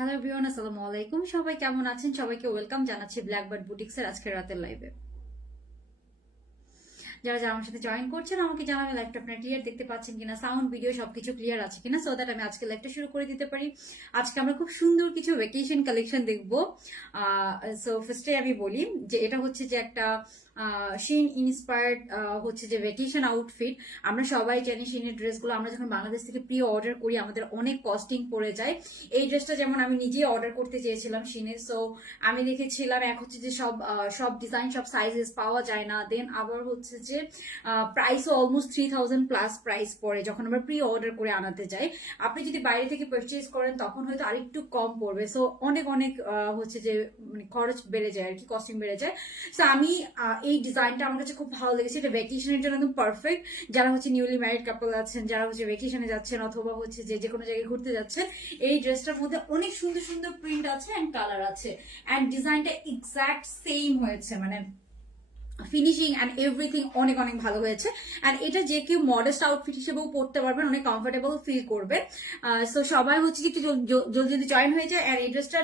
Hello everyone, আসসালামু আলাইকুম। সবাই কেমন আছেন? সবাইকে ওয়েলকাম জানাচ্ছি ব্ল্যাকবার্ড বুটিক্সের আজকের রাতের লাইভে। যারা যারা আমার সাথে জয়েন করছেন আমাকে জানাবেন লাইভটা আপনারা ক্লিয়ার দেখতে পাচ্ছেন কিনা, সাউন্ড ভিডিও সবকিছু ক্লিয়ার আছে কিনা, সো দ্যাট আমি আজকে লাইভটা শুরু করে দিতে পারি। আজকে আমরা খুব সুন্দর কিছু ভ্যাকেশন কালেকশন দেখবো। সো ফার্স্টে আমি বলি যে এটা হচ্ছে যে একটা শিন ইন্সপায়ার্ড হচ্ছে যে ভ্যাকেশন আউটফিট। আমরা সবাই জানি শিনের ড্রেসগুলো আমরা যখন বাংলাদেশ থেকে প্রি অর্ডার করি আমাদের অনেক কস্টিং পড়ে যায়। এই ড্রেসটা যেমন আমি নিজেই অর্ডার করতে চেয়েছিলাম শিনের, সো আমি দেখেছিলাম এক হচ্ছে যে সব ডিজাইন সব সাইজেস পাওয়া যায় না, দেন আবার হচ্ছে যে প্রাইসও অলমোস্ট 3000 প্লাস প্রাইস পড়ে যখন আমরা প্রি অর্ডার করে আনাতে যাই। আপনি যদি বাইরে থেকে পারচেজ করেন তখন হয়তো আরেকটু কম পড়বে, সো অনেক অনেক হচ্ছে যে মানে খরচ বেড়ে যায় আর কি, কস্টিং বেড়ে যায়। সো আমি এই ডিজাইনটা আমার কাছে খুব ভালো লেগেছে। এটা ভ্যাকেশনের জন্য একদম পারফেক্ট। যারা হচ্ছে নিউলি ম্যারিড কাপল আছেন, যারা হচ্ছে ভ্যাকেশনে যাচ্ছেন অথবা হচ্ছে যে কোনো জায়গায় ঘুরতে যাচ্ছেন, এই ড্রেসটার মধ্যে অনেক সুন্দর সুন্দর প্রিন্ট আছে অ্যান্ড কালার আছে অ্যান্ড ডিজাইনটা এক্সাক্ট সেম হয়েছে, মানে ফিনিশিং অ্যান্ড এভরিথিং অনেক অনেক ভালো হয়েছে। অ্যান্ড এটা যে কেউ মডেস্ট আউটফিট হিসেবেও পরতে পারবেন, অনেক কমফোর্টেবল ফিল করবে। সো সবাই হচ্ছে একটু জলদি জলদি জয়েন হয়ে যায়। অ্যান্ড এই ড্রেসটা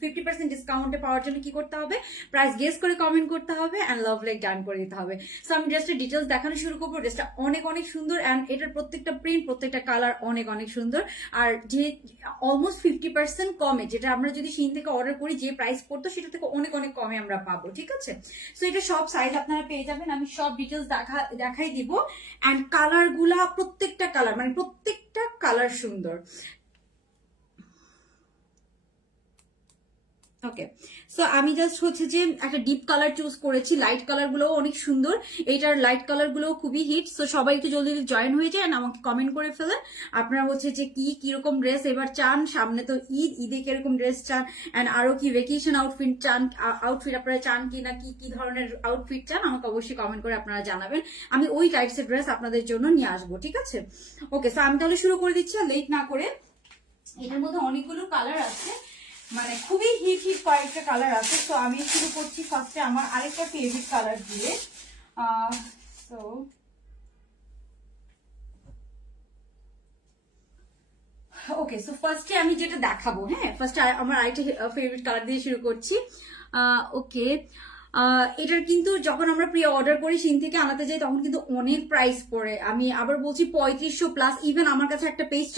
50% ডিসকাউন্টে পাওয়ার জন্য কি করতে হবে, প্রাইস গেস করে কমেন্ট করতে হবে অ্যান্ড লাভ লাইক ডান করে দিতে হবে। সো আমি ড্রেসটার ডিটেলস দেখানো শুরু করবো। ড্রেসটা অনেক অনেক সুন্দর অ্যান্ড এটার প্রত্যেকটা প্রিন্ট প্রত্যেকটা কালার অনেক অনেক সুন্দর। আর যে অলমোস্ট 50% কমে, যেটা আমরা যদি শিন থেকে অর্ডার করি যে প্রাইস পড়তো সেটা থেকে অনেক অনেক কমে আমরা পাবো, ঠিক আছে। সো এটা সব সাইজ আপনারা পেয়ে যাবেন, আমি সব ডিটেলস দেখাই দিব। অ্যান্ড কালার গুলা প্রত্যেকটা কালার মানে প্রত্যেকটা কালার সুন্দর। ওকে, সো আমি জাস্ট হচ্ছে যে একটা ডিপ কালার চুজ করেছি, লাইট কালার গুলো অনেক সুন্দর, এইটার লাইট কালার গুলো খুবই হিট। সো সবাই একটু জলদি জয়েন হয়ে যায় আমাকে কমেন্ট করে ফেলেন আপনারা হচ্ছে যে কিরকম ড্রেস এবার চান। সামনে তো ঈদে কিরকম ড্রেস চান অ্যান্ড আরো কি ভেকেশন আউটফিট চান, আউটফিট আপনারা চান কি না, কি কি ধরনের আউটফিট চান আমাকে অবশ্যই কমেন্ট করে আপনারা জানাবেন। আমি ওই টাইপসের ড্রেস আপনাদের জন্য নিয়ে আসবো, ঠিক আছে। ওকে, সো আমি তাহলে শুরু করে দিচ্ছি লেট না করে। এটার মধ্যে অনেকগুলো কালার আছে, মানে খুবই হিট হিট কয়েকটা কালার আছে। তো আমি শুরু করছি ফার্স্টে আমার আরেকটা ফেভারিট কালার দিয়ে। সো ওকে, সো ফার্স্টে আমি যেটা দেখাবো, হ্যাঁ ফার্স্টে আমার আরেকটা ফেভারিট কালার দিয়ে শুরু করছি। ওকে, এটার কিন্তু যখন আমরা প্রি অর্ডার করি শিন থেকে আনাতে যাই তখন কিন্তু অনেক প্রাইস পড়ে। আমি আবার বলছি 3500 প্লাস। ইভেন আমার কাছে একটা পেস্ট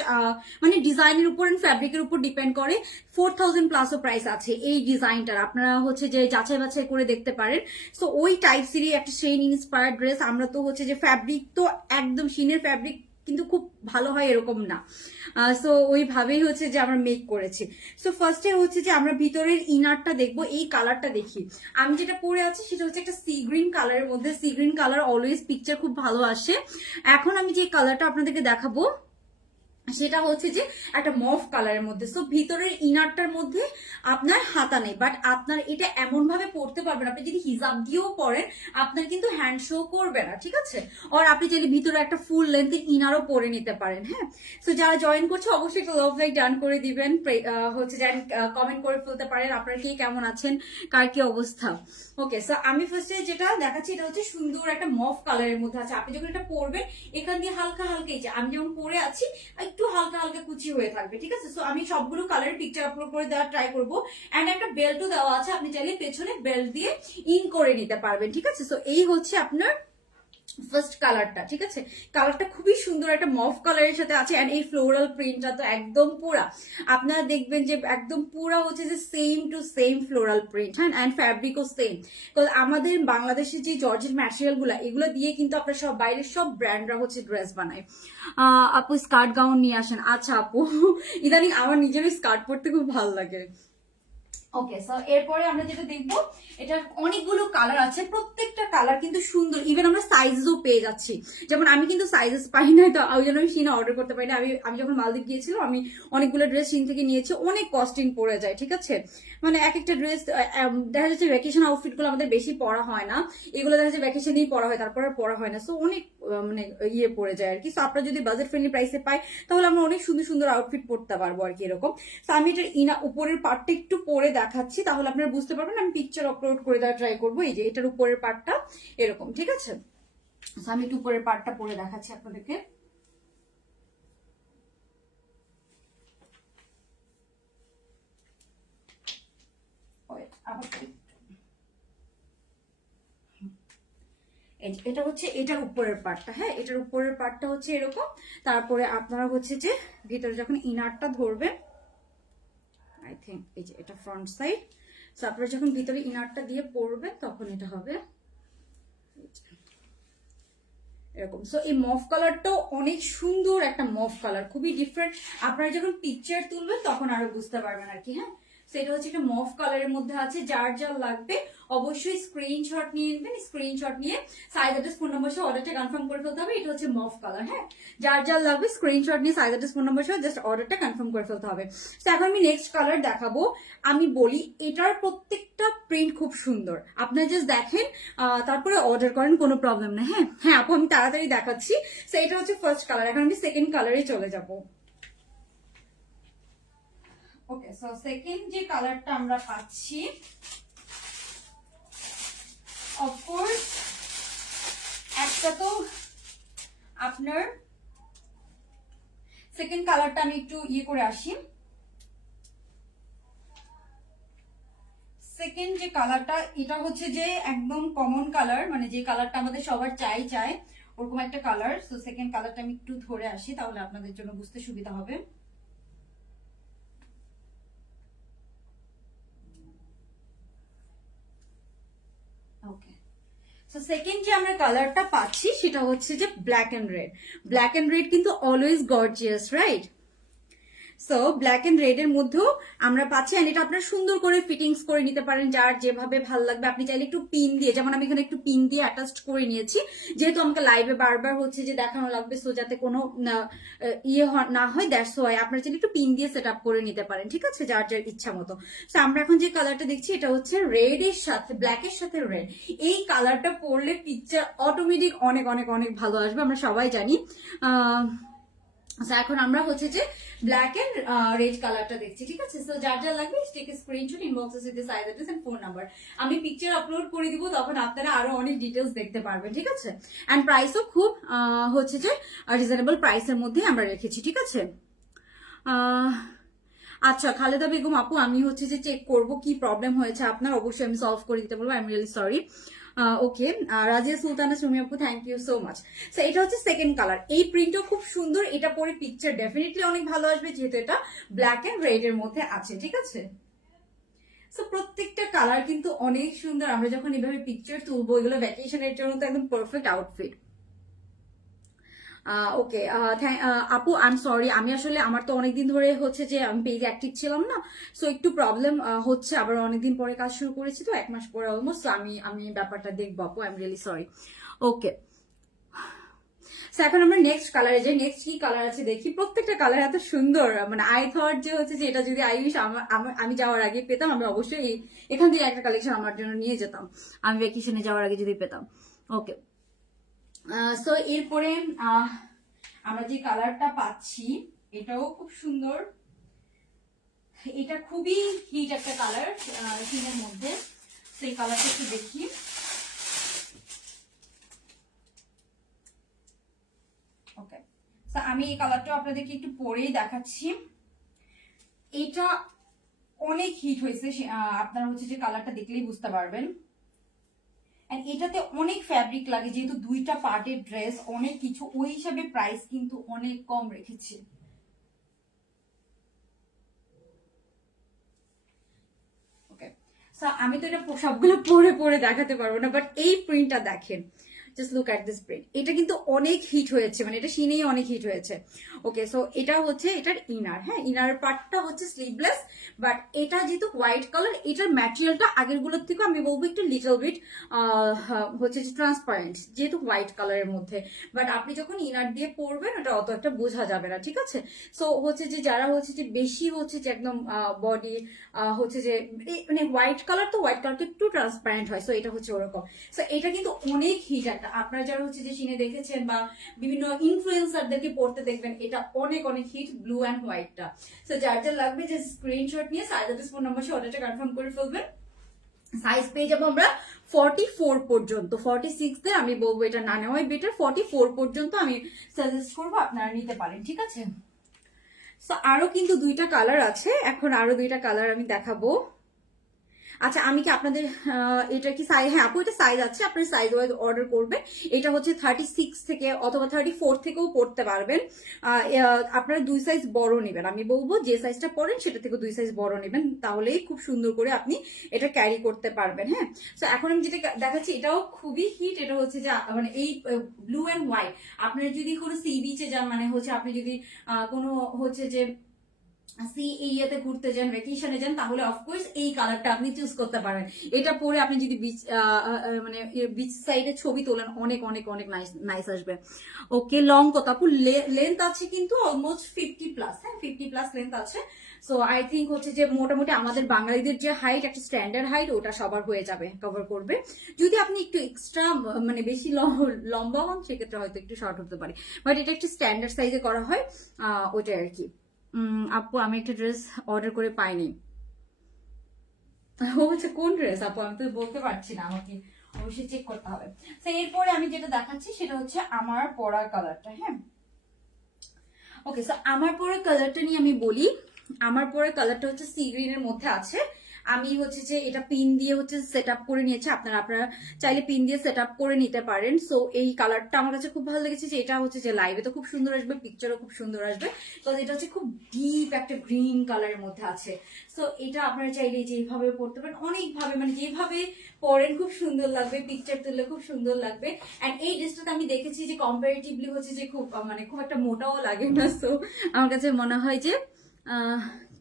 মানে ডিজাইনের উপর এন্ড ফ্যাব্রিকের উপর ডিপেন্ড করে 4000 প্লাসও প্রাইস আছে এই ডিজাইনটার। আপনারা হচ্ছে যে যাচাই বাছাই করে দেখতে পারেন। সো ওই টাইপসেরই একটা শিন ইন্সপায়ার্ড ড্রেস। আমরা তো হচ্ছে যে ফ্যাব্রিক তো একদম শিনের ফ্যাব্রিক কিন্তু খুব ভালো হয় এরকম না, সো ওইভাবেই হচ্ছে যে আমরা মেক করেছি। সো ফার্স্টে হচ্ছে যে আমরা ভিতরের ইনারটা দেখবো, এই কালারটা দেখি। আমি যেটা পরে আছি সেটা হচ্ছে একটা সি গ্রিন কালারের মধ্যে। Sea green colour always picture খুব ভালো আসে। এখন আমি যে কালারটা আপনাদেরকে দেখাবো সেটা হচ্ছে যে একটা মফ কালারের মধ্যে। সো ভিতরের ইনারটার মধ্যে আপনার হাতা নেই, বাট আপনার এটা এমন ভাবে পরতে পারবেন, আপনি যদি হিজাব দিয়েও পরেন আপনার কিন্তু হ্যান্ড শো করবে না, ঠিক আছে। আর আপনি চাইলে ভিতরে একটা ফুল লেন্থের ইনারও পরে নিতে পারেন, হ্যাঁ। সো যারা জয়েন করছে অবশ্যই একটা লাভ লাইক ডান করে দিবেন, হচ্ছে যে কমেন্ট করে ফেলতে পারেন আপনারা কে কেমন আছেন, কার কি অবস্থা। ওকে, সো আমি ফার্স্টে যেটা দেখাচ্ছি এটা হচ্ছে সুন্দর একটা মফ কালারের মধ্যে আছে। আপনি যখন এটা পরবেন এখান দিয়ে হালকা হালকা, এই যে আমি যেমন পরে আছি একটু হালকা হালকা কুচি হয়ে থাকবে, ঠিক আছে। সো আমি সবগুলো কালারের পিকচার আপলোড করে দেওয়ার ট্রাই করবো। এন্ড একটা বেল্টও দেওয়া আছে, আপনি চাইলে পেছনে বেল্ট দিয়ে ইন করে নিতে পারবেন, ঠিক আছে। সো এই হচ্ছে আপনার ফার্স্ট কালারটা, ঠিক আছে। কালারটা খুবই সুন্দর একটা মফ কালারের সাথে আছে। এন্ড এই ফ্লোরাল প্রিন্টটা তো একদম পুরা, আপনারা দেখবেন যে একদম পুরা হচ্ছে যে same to same floral print, হ্যাঁ। এন্ড ফ্যাব্রিকও সেম। তো আমাদের বাংলাদেশের যে জর্জের ম্যাটেরিয়াল গুলা এগুলো দিয়ে কিন্তু আপনার সব বাইরের সব ব্র্যান্ডরা হচ্ছে ড্রেস বানায়। আপু স্কার্ট গাউন নিয়ে আসেন। আচ্ছা আপু, ইদানিং আমার নিজেরই স্কার্ট পরতে খুব ভালো লাগে। ওকে, সো এরপরে আমরা যেটা দেখবো এটার অনেকগুলো কালার আছে, প্রত্যেকটা কালার কিন্তু সুন্দর। ইভেন আমরা সাইজও পেয়ে যাচ্ছি, যেমন আমি কিন্তু সাইজেস পাই না, তো ওই জন্য আমি শিনে অর্ডার করতে পারি না। আমি যখন মালদ্বীপ গিয়েছিলাম আমি অনেকগুলো ড্রেস শিন থেকে নিয়েছি, অনেক কস্টিং পড়ে যায়, ঠিক আছে। মানে এক একটা ড্রেস দেখা যাচ্ছে ভ্যাকেশন আউটফিট গুলো আমাদের বেশি পরা হয় না, এগুলো দেখা যাচ্ছে ভ্যাকেশনেই পরা হয়, তারপরে পরা হয় না। সো অনেক মানে ইয়ে পড়ে যায় আর কি। সো আপনারা যদি বাজেট ফ্রেন্ডলি প্রাইসে পাই তাহলে আমরা অনেক সুন্দর সুন্দর আউটফিট পরতে পারবো আর কি এরকম। তো আমি এটার উপরের পার্টটা একটু পরে দেখাচ্ছি, তাহলে আপনারা বুঝতে পারবেন। আমি পিকচার আপলোড করে দেওয়ার ট্রাই করবো। এই যে এটার উপরের পার্টটা এরকম, ঠিক আছে। আমি একটু উপরের পার্টটা পরে দেখাচ্ছি আপনাদেরকে। এটা হচ্ছে এটার উপরের পার্টটা, হ্যাঁ এটার উপরের পার্টটা হচ্ছে এরকম। তারপরে আপনারা হচ্ছে যে ভিতরে যখন ইনারটা ধরবেন, আই থিঙ্ক এই যে এটা ফ্রন্ট সাইড, সো আপনারা যখন ভিতরে ইনারটা দিয়ে পরবেন তখন এটা হবে এরকম। সো এই মফ কালারটাও অনেক সুন্দর একটা মফ কালার, খুবই ডিফারেন্ট। আপনারা যখন পিকচার তুলবেন তখন আরো বুঝতে পারবেন আর কি। হ্যাঁ, সেটা হচ্ছে একটা মফ কালারের মধ্যে আছে। যার যার লাগবে অবশ্যই স্ক্রিনশট নিয়ে নেবেন। স্ক্রিনশট নিয়ে সাইজ অ্যাড্রেস ফোন নাম্বার সহ অর্ডারটা কনফার্ম করে ফেলতে হবে। এটা হচ্ছে মফ কালার। হ্যাঁ, যার যার লাগবে স্ক্রিনশট নিয়ে সাইজ অ্যাড্রেস ফোন নাম্বার সহ জাস্ট অর্ডারটা কনফার্ম করে ফেলতে হবে। তো এখন আমি নেক্সট কালার দেখাবো। আমি বলি এটার প্রত্যেকটা প্রিন্ট খুব সুন্দর, আপনারা জাস্ট দেখেন তারপরে অর্ডার করেন, কোনো প্রবলেম নেই। হ্যাঁ হ্যাঁ আপু আমি তাড়াতাড়ি দেখাচ্ছি। তো এটা হচ্ছে ফার্স্ট কালার, এখন আমি সেকেন্ড কালারে চলে যাবো। ওকে, সো সেকেন্ড যে কালারটা আমরা পাচ্ছি, অফকোর্স একটা তো আপনার সেকেন্ড কালারটা আমি একটু ইয়ে করে আসি। সেকেন্ড যে কালারটা এটা হচ্ছে যে একদম কমন কালার, মানে যে কালারটা আমাদের সবার চাই ওরকম একটা কালার। সো সেকেন্ড কালারটা আমি একটু ধরে আসি, তাহলে আপনাদের জন্য বুঝতে সুবিধা হবে। ওকে, সো সেকেন্ড যে আমরা কালারটা পাচ্ছি সেটা হচ্ছে যে black and red. Black and red কিন্তু always gorgeous, right? So black and red এর মধ্যেও আমরা পাচ্ছি, এন্ড এটা আপনার সুন্দর করে ফিটিংস করে নিতে পারেন যার যেভাবে ভালো লাগবে। আপনি চাইলে একটু পিন দিয়ে, যেমন আমি এখানে একটু পিন দিয়ে অ্যাটাচ করে নিয়েছি, যেহেতু আমাকে লাইভে বারবার হচ্ছে যে দেখানো লাগবে, সো যাতে কোনো ইয়ে না হয়, দ্যাটস ওয়াই আপনারা চাইলে একটু পিন দিয়ে সেট আপ করে নিতে পারেন, ঠিক আছে, যার যার ইচ্ছা মতো। সো আমরা এখন যে কালারটা দেখছি এটা হচ্ছে রেড এর সাথে, ব্ল্যাক এর সাথে রেড। এই কালারটা পরলে পিকচার অটোমেটিক অনেক অনেক অনেক ভালো আসবে, আমরা সবাই জানি। এখন আমরা হচ্ছে যে ব্ল্যাক এন্ড রেড কালারটা দেখছি, ঠিক আছে। সো যার যা লাগবে take a screenshot, inbox with the size address and phone number. আমি পিকচার আপলোড করে দিব, তখন আপনারা আরো অনেক ডিটেলস দেখতে পারবেন, ঠিক আছে। এন্ড প্রাইসও খুব হচ্ছে যে রিজনেবল প্রাইসের মধ্যে আমরা রেখেছি, ঠিক আছে। আচ্ছা খালেদা বেগম আপু, আমি হচ্ছে যে চেক করব কি প্রবলেম হয়েছে আপনার, অবশ্যই আমি সলভ করে দিতে বলবো। I am really sorry. Okay, Razia Sultana Sumi আপু, thank you so much. So এটা হচ্ছে সেকেন্ড কালার। এই প্রিন্টও খুব সুন্দর, এটা পরে পিকচার ডেফিনেটলি অনেক ভালো আসবে, যেহেতু এটা ব্ল্যাক এন্ড রেড এর মধ্যে আছে, ঠিক আছে। সো প্রত্যেকটা কালার কিন্তু অনেক সুন্দর। আমরা যখন এভাবে পিকচার তুলবো, এগুলো ভ্যাকেশনের জন্য তো একদম পারফেক্ট আউটফিট। ওকে, আপু আই এম সরি, আমি আসলে আমার তো অনেকদিন ধরে হচ্ছে যে আমি পেজে অ্যাক্টিভ ছিলাম না, সো একটু প্রবলেম হচ্ছে। আবার অনেকদিন পরে কাজ শুরু করেছি, তো 1 মাস পরে অলমোস্ট। আমি আমি ব্যাপারটা দেখবো আপু, আই এম রিয়েলি সরি। ওকে, এখন আমরা নেক্সট কালারে যাই। নেক্সট কি কালার আছে দেখি। প্রত্যেকটা কালার এত সুন্দর, মানে আই থট যে হচ্ছে যে এটা যদি আইউশ আমি যাওয়ার আগে পেতাম, আমি অবশ্যই এখান থেকে একটা কালেকশন আমার জন্য নিয়ে যেতাম, আমি ভ্যাকেশনে যাওয়ার আগে যদি পেতাম। ওকে, সো এরপরে আমরা যে কালারটা পাচ্ছি এটাও খুব সুন্দর। এটা খুবই হিট একটা কালার সিনের মধ্যে। তো এই কালারটা একটু দেখি। ওকে, তো আমি এই কালারটা আপনাদেরকে একটু পরেই দেখাচ্ছি। এটা অনেক হিট হয়েছে, আপনারা হচ্ছে যে কালারটা দেখলেই বুঝতে পারবেন। এটাতে অনেক ফ্যাব্রিক লাগে, যেহেতু দুইটা পার্টের ড্রেস, অনেক কিছু, ওই হিসাবে প্রাইস কিন্তু অনেক কম রেখেছি। ওকে, আমি তো এটা সবগুলো পরে পরে দেখাতে পারবো না, বাট এই প্রিন্টটা দেখেন, just look at this print. এটা কিন্তু অনেক হিট হয়েছে, মানে এটা সিনেই অনেক হিট হয়েছে। ওকে, সো এটা হচ্ছে এটার ইনার। হ্যাঁ, ইনার পার্টটা হচ্ছে স্লিভলেস, বাট এটা যেহেতু হোয়াইট কালার, এটার ম্যাটেরিয়ালটা আগের গুলোর থেকে আমি বলবো একটু লিটল বিট হচ্ছে যে ট্রান্সপারেন্ট, যেহেতু হোয়াইট কালারের মধ্যে। বাট আপনি যখন ইনার দিয়ে পরবেন ওটা অত একটা বোঝা যাবে না, ঠিক আছে। সো হচ্ছে যে যারা হচ্ছে যে বেশি হচ্ছে যে একদম বডি হচ্ছে যে মানে হোয়াইট কালার, তো হোয়াইট কালারটা একটু ট্রান্সপারেন্ট হয়, সো এটা হচ্ছে ওরকম। সো এটা কিন্তু অনেক হিট একটা, আপনারা যারা হচ্ছে যে সিনে দেখেছেন বা বিভিন্ন ইনফ্লুয়েন্সারদেরকে পড়তে দেখবেন, এটা অনেক অনেক হিট, ব্লু অ্যান্ড হোয়াইটটা। সো যার যার লাগবে যে স্ক্রিনশট নিয়ে সাইজ অ্যাড্রেস ফোন নাম্বার সে অর্ডারটা কনফার্ম করে ফেলবেন। সাইজ পেয়ে যাবো আমরা 44 পর্যন্ত। 46 দের আমি বলবো এটা না নেওয়াই বেটার, 44 পর্যন্ত আমি সাজেস্ট করবো আপনারা নিতে পারেন, ঠিক আছে। সো আরো কিন্তু দুইটা কালার আছে, এখন আরো দুইটা কালার আমি দেখাবো। আচ্ছা আমি কি আপনাদের এটা কি সাইজ, হ্যাঁ আপু এটা সাইজ আছে, আপনার সাইজ ওয়াইজ অর্ডার করবেন। এটা হচ্ছে 36 থেকে অথবা 34 থেকেও পড়তে পারবেন। আপনারা 2 সাইজ বড় নেবেন, আমি বলবো যে সাইজটা পরেন সেটা থেকে 2 সাইজ বড় নেবেন, তাহলেই খুব সুন্দর করে আপনি এটা ক্যারি করতে পারবেন। হ্যাঁ, তো এখন আমি যেটা দেখাচ্ছি এটাও খুবই হিট। এটা হচ্ছে যে মানে এই ব্লু অ্যান্ড হোয়াইট, আপনারা যদি কোনো সি বিচে যান, মানে হচ্ছে আপনি যদি কোনো হচ্ছে যে সি এরিয়াতে ঘুরতে যান, ভ্যাকেশনে যান, তাহলে অফকোর্স এই কালারটা আপনি চুজ করতে পারেন। এটা পরে আপনি যদি বিচ মানে বিচ সাইডে ছবি তোলেন, অনেক অনেক অনেক নাইস আসবে। ওকে, লং কত আপু? লেন্থ আছে কিন্তু অলমোস্ট 50+, হ্যাঁ 50+ লেন্থ আছে। সো আই থিঙ্ক হচ্ছে যে মোটামুটি আমাদের বাঙালিদের যে হাইট, একটা স্ট্যান্ডার্ড হাইট, ওটা সবার হয়ে যাবে, কভার করবে। যদি আপনি একটু এক্সট্রা মানে বেশি লম্বা হন, সেক্ষেত্রে হয়তো একটু শর্ট হতে পারে, বাট এটা একটু স্ট্যান্ডার্ড সাইজে করা হয়, ওইটাই আর কি। আপু আমি একটা ড্রেস অর্ডার করে পাইনি। ও বলছে কোন ড্রেস আপু, আমি তো বলতে পারছি না, আমাকে অবশ্যই চেক করতে হবে। তো এরপরে আমি যেটা দেখাচ্ছি সেটা হচ্ছে আমার পরা কালারটা। হ্যাঁ, ওকে, সো আমার পরা কালারটা নিয়ে আমি বলি। আমার পরা কালারটা হচ্ছে সি গ্রিনের মধ্যে আছে। আমি হচ্ছে যে এটা পিন দিয়ে হচ্ছে সেট আপ করে নিয়েছি, আপনারা চাইলে পিন দিয়ে সেট আপ করে নিতে পারেন। সো এই কালারটা আমার কাছে খুব ভালো লেগেছে, যে এটা হচ্ছে যে লাইভে তো খুব সুন্দর আসবে, পিকচারও খুব সুন্দর আসবে। তো এটা হচ্ছে খুব ডিপ একটা গ্রিন কালারের মধ্যে আছে। সো এটা আপনারা চাইলে যেভাবে পড়তে পারেন, অনেকভাবে, মানে যেভাবে পরেন খুব সুন্দর লাগবে, পিকচার তুললে খুব সুন্দর লাগবে। অ্যান্ড এই ড্রেসটাতে আমি দেখেছি যে কম্পারেটিভলি হচ্ছে যে খুব মানে খুব একটা মোটাও লাগে না। সো আমার কাছে মনে হয় যে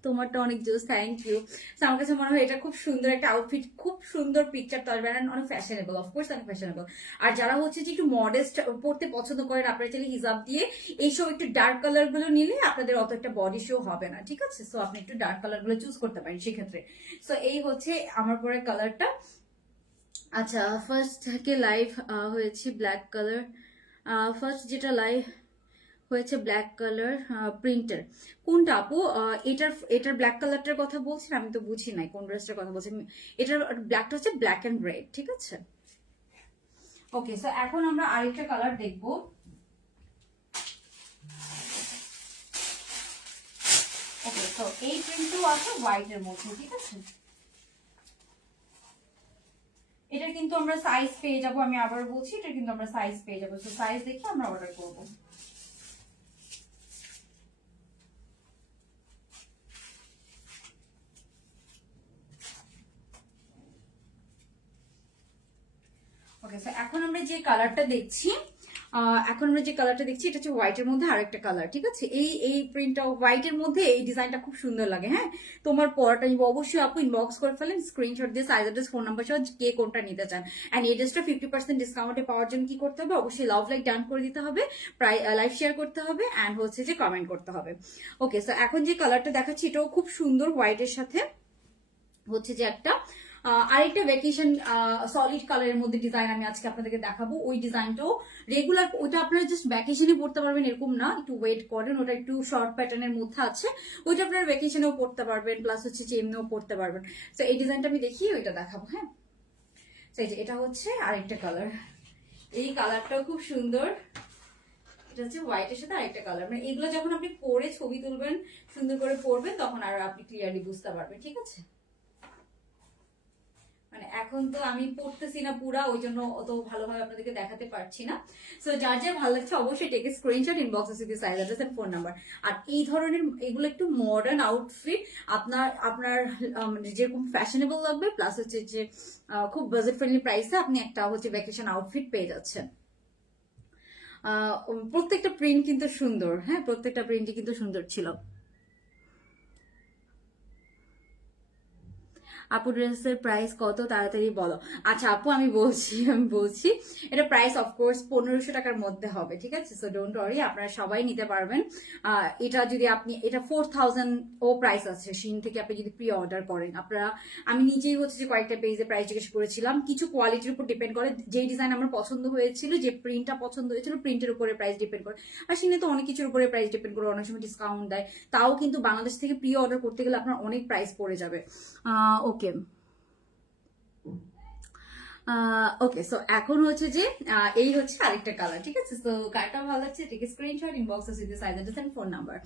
তোমারটা অনেক জোস, থ্যাংক ইউ। আমার কাছে মনে হয় এটা খুব সুন্দর একটা আউটফিট, খুব সুন্দর পিকচার তো আসবে, অনেক ফ্যাশনেবল, অফকোর্স অনেক ফ্যাশনেবল। আর যারা হচ্ছে যে একটু মডেস্ট পড়তে পছন্দ করেন, আপনারা চাইলে হিজাব দিয়ে এইসব একটু ডার্ক কালার গুলো নিলে আপনাদের অত একটা বডি শো হবে না, ঠিক আছে? সো আপনি একটু ডার্ক কালার গুলো চুজ করতে পারেন সেক্ষেত্রে। সো এই হচ্ছে আমার পরে কালারটা। আচ্ছা, ফার্স্ট থেকে লাইভ হয়েছে ব্ল্যাক কালার, ফার্স্ট যেটা লাইভ হয়েছে ব্ল্যাক কালার প্রিন্টার, কোনটা আপু? এটার ব্ল্যাক কালারটার কথা বলছেন? আমি তো বুঝি নাই কোন ড্রেসটার কথা বলছেন। এটার ব্ল্যাকটা হচ্ছে ব্ল্যাক অ্যান্ড রেড, ঠিক আছে? ওকে, সো এখন আমরা আরেকটা কালার দেখব। ওকে, তো এই প্রিন্টও আছে হোয়াইটের মধ্যে, ঠিক আছে? এটা কিন্তু আমরা সাইজ পেয়ে যাবো, আমি আবার বলছি, এটা কিন্তু আমরা সাইজ পেয়ে যাবো। তো সাইজ দেখে আমরা অর্ডার করবো। ওকে, সো এখন আমরা যে কালারটা দেখছি, এটা হচ্ছে হোয়াইটের মধ্যে আরেকটা কালার, ঠিক আছে? এই প্রিন্টটা হোয়াইটের মধ্যে এই ডিজাইনটা খুব সুন্দর লাগে। হ্যাঁ, তোমার পরাটা অবশ্যই আপু ইনবক্স করে ফেলেন, স্ক্রিনশট দিয়ে সাইজ অ্যাড্রেস ফোন নাম্বার সহ কে কোনটা নিতে চান। অ্যান্ড এই ড্রেসটা 50% ডিসকাউন্টে পাওয়ার জন্য কি করতে হবে? অবশ্যই লাভ লাইক ডান করে দিতে হবে, লাইভ শেয়ার করতে হবে, অ্যান্ড হচ্ছে যে কমেন্ট করতে হবে। ওকে, সো এখন যে কালারটা দেখাচ্ছি এটাও খুব সুন্দর, হোয়াইটের সাথে হচ্ছে যে একটা আরেকটা ভ্যাকেশন সলিড কালারের মধ্যে ডিজাইন আমি আজকে আপনাদেরকে দেখাবো। ওই ডিজাইনটাও রেগুলার, ওইটা আপনারা জাস্ট ভ্যাকেশনে পড়তে পারবেন এরকম না, একটু ওয়েট করেন, ওটা একটু শর্ট প্যাটার্নের মধ্যে আছে, ওইটা আপনারা ভ্যাকেশনেও পড়তে পারবেন, প্লাস হচ্ছে যে এমনিও পড়তে পারবেন। তো এই ডিজাইনটা আমি দেখি, ওইটা দেখাবো। হ্যাঁ, সেই যে এটা হচ্ছে আরেকটা কালার, এই কালারটাও খুব সুন্দর। এটা হচ্ছে হোয়াইটের সাথে আরেকটা কালার, মানে এগুলো যখন আপনি পরে ছবি তুলবেন, সুন্দর করে পরবেন, তখন আর আপনি ক্লিয়ারলি বুঝতে পারবেন, ঠিক আছে? মানে এখন তো আমি পড়তেছি না পুরা, ওই জন্য অত ভালোভাবে আপনাদেরকে দেখাতে পারছি না। সো যার যার ভালো লাগছে অবশ্যই টেক স্ক্রিনশট, ইনবক্সে দিয়ে size address and phone number. আর এই ধরনের এগুলো একটু মডার্ন আউটফিট, আপনার মানে যেরকম ফ্যাশনেবল লাগবে, প্লাস হচ্ছে যে খুব বাজেট ফ্রেন্ডলি প্রাইসে আপনি একটা হচ্ছে ভ্যাকেশন আউটফিট পেয়ে যাচ্ছেন। প্রত্যেকটা প্রিন্ট কিন্তু সুন্দর, হ্যাঁ প্রত্যেকটা প্রিন্টই কিন্তু সুন্দর ছিল। আপু ড্রেসের প্রাইস কত, তাড়াতাড়ি বলো। আচ্ছা আপু আমি বলছি এটা প্রাইস অফকোর্স 1500 টাকার মধ্যে হবে, ঠিক আছে? সো ডোন্ট ওয়ারি, আপনারা সবাই নিতে পারবেন। এটা যদি আপনি, এটা 4000 ও প্রাইস আছে শিন থেকে, আপনি যদি প্রি অর্ডার করেন। আমি নিজেই হচ্ছে যে কয়েকটা পেজে প্রাইস জিজ্ঞেস করেছিলাম, কিছু কোয়ালিটির উপর ডিপেন্ড করে, যেই ডিজাইন আমার পছন্দ হয়েছিল, যে প্রিন্টটা পছন্দ হয়েছিল, প্রিন্টের উপরে প্রাইস ডিপেন্ড করে। আর শিনে তো অনেক কিছুর উপরে প্রাইস ডিপেন্ড করে, অনেক সময় ডিসকাউন্ট দেয়, তাও কিন্তু বাংলাদেশ থেকে প্রি অর্ডার করতে গেলে আপনার অনেক প্রাইস পড়ে যাবে। ওকে ওকে, সো এখন হচ্ছে যে এই হচ্ছে আরেকটা কালার, ঠিক আছে? সো কালারটা ভালো লাগছে, ঠিক স্ক্রিনশট, ইনবক্সে size address and phone number.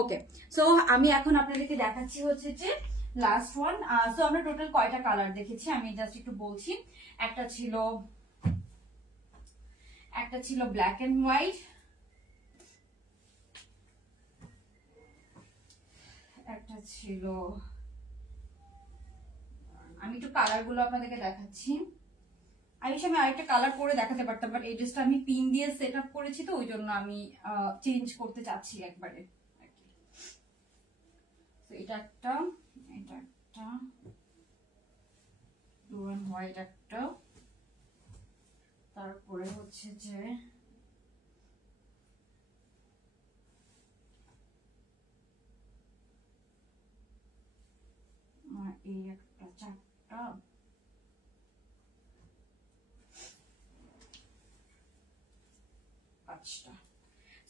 Okay, so আমি এখন আপনাদেরকে দেখাচ্ছি হচ্ছে যে লাস্ট ওয়ান। সো আমরা টোটাল কয়টা কালার দেখেছি আমি জাস্ট একটু বলছি। একটা ছিল ব্ল্যাক এন্ড হোয়াইট, একটা ছিল, আমি একটু কালার গুলো আপনাদেরকে দেখাচ্ছি। আমি আরেকটা কালার করে দেখাতে পারতাম, বাট এই ড্রেসটা আমি পিন দিয়ে সেট আপ করেছি, তো ওই জন্য আমি চেঞ্জ করতে চাচ্ছি একবারে। এটা একটা, এটা একটা, ব্লু এন্ড হোয়াইট একটা, তারপরে হচ্ছে যে এই একটা, চারটা, পাঁচটা।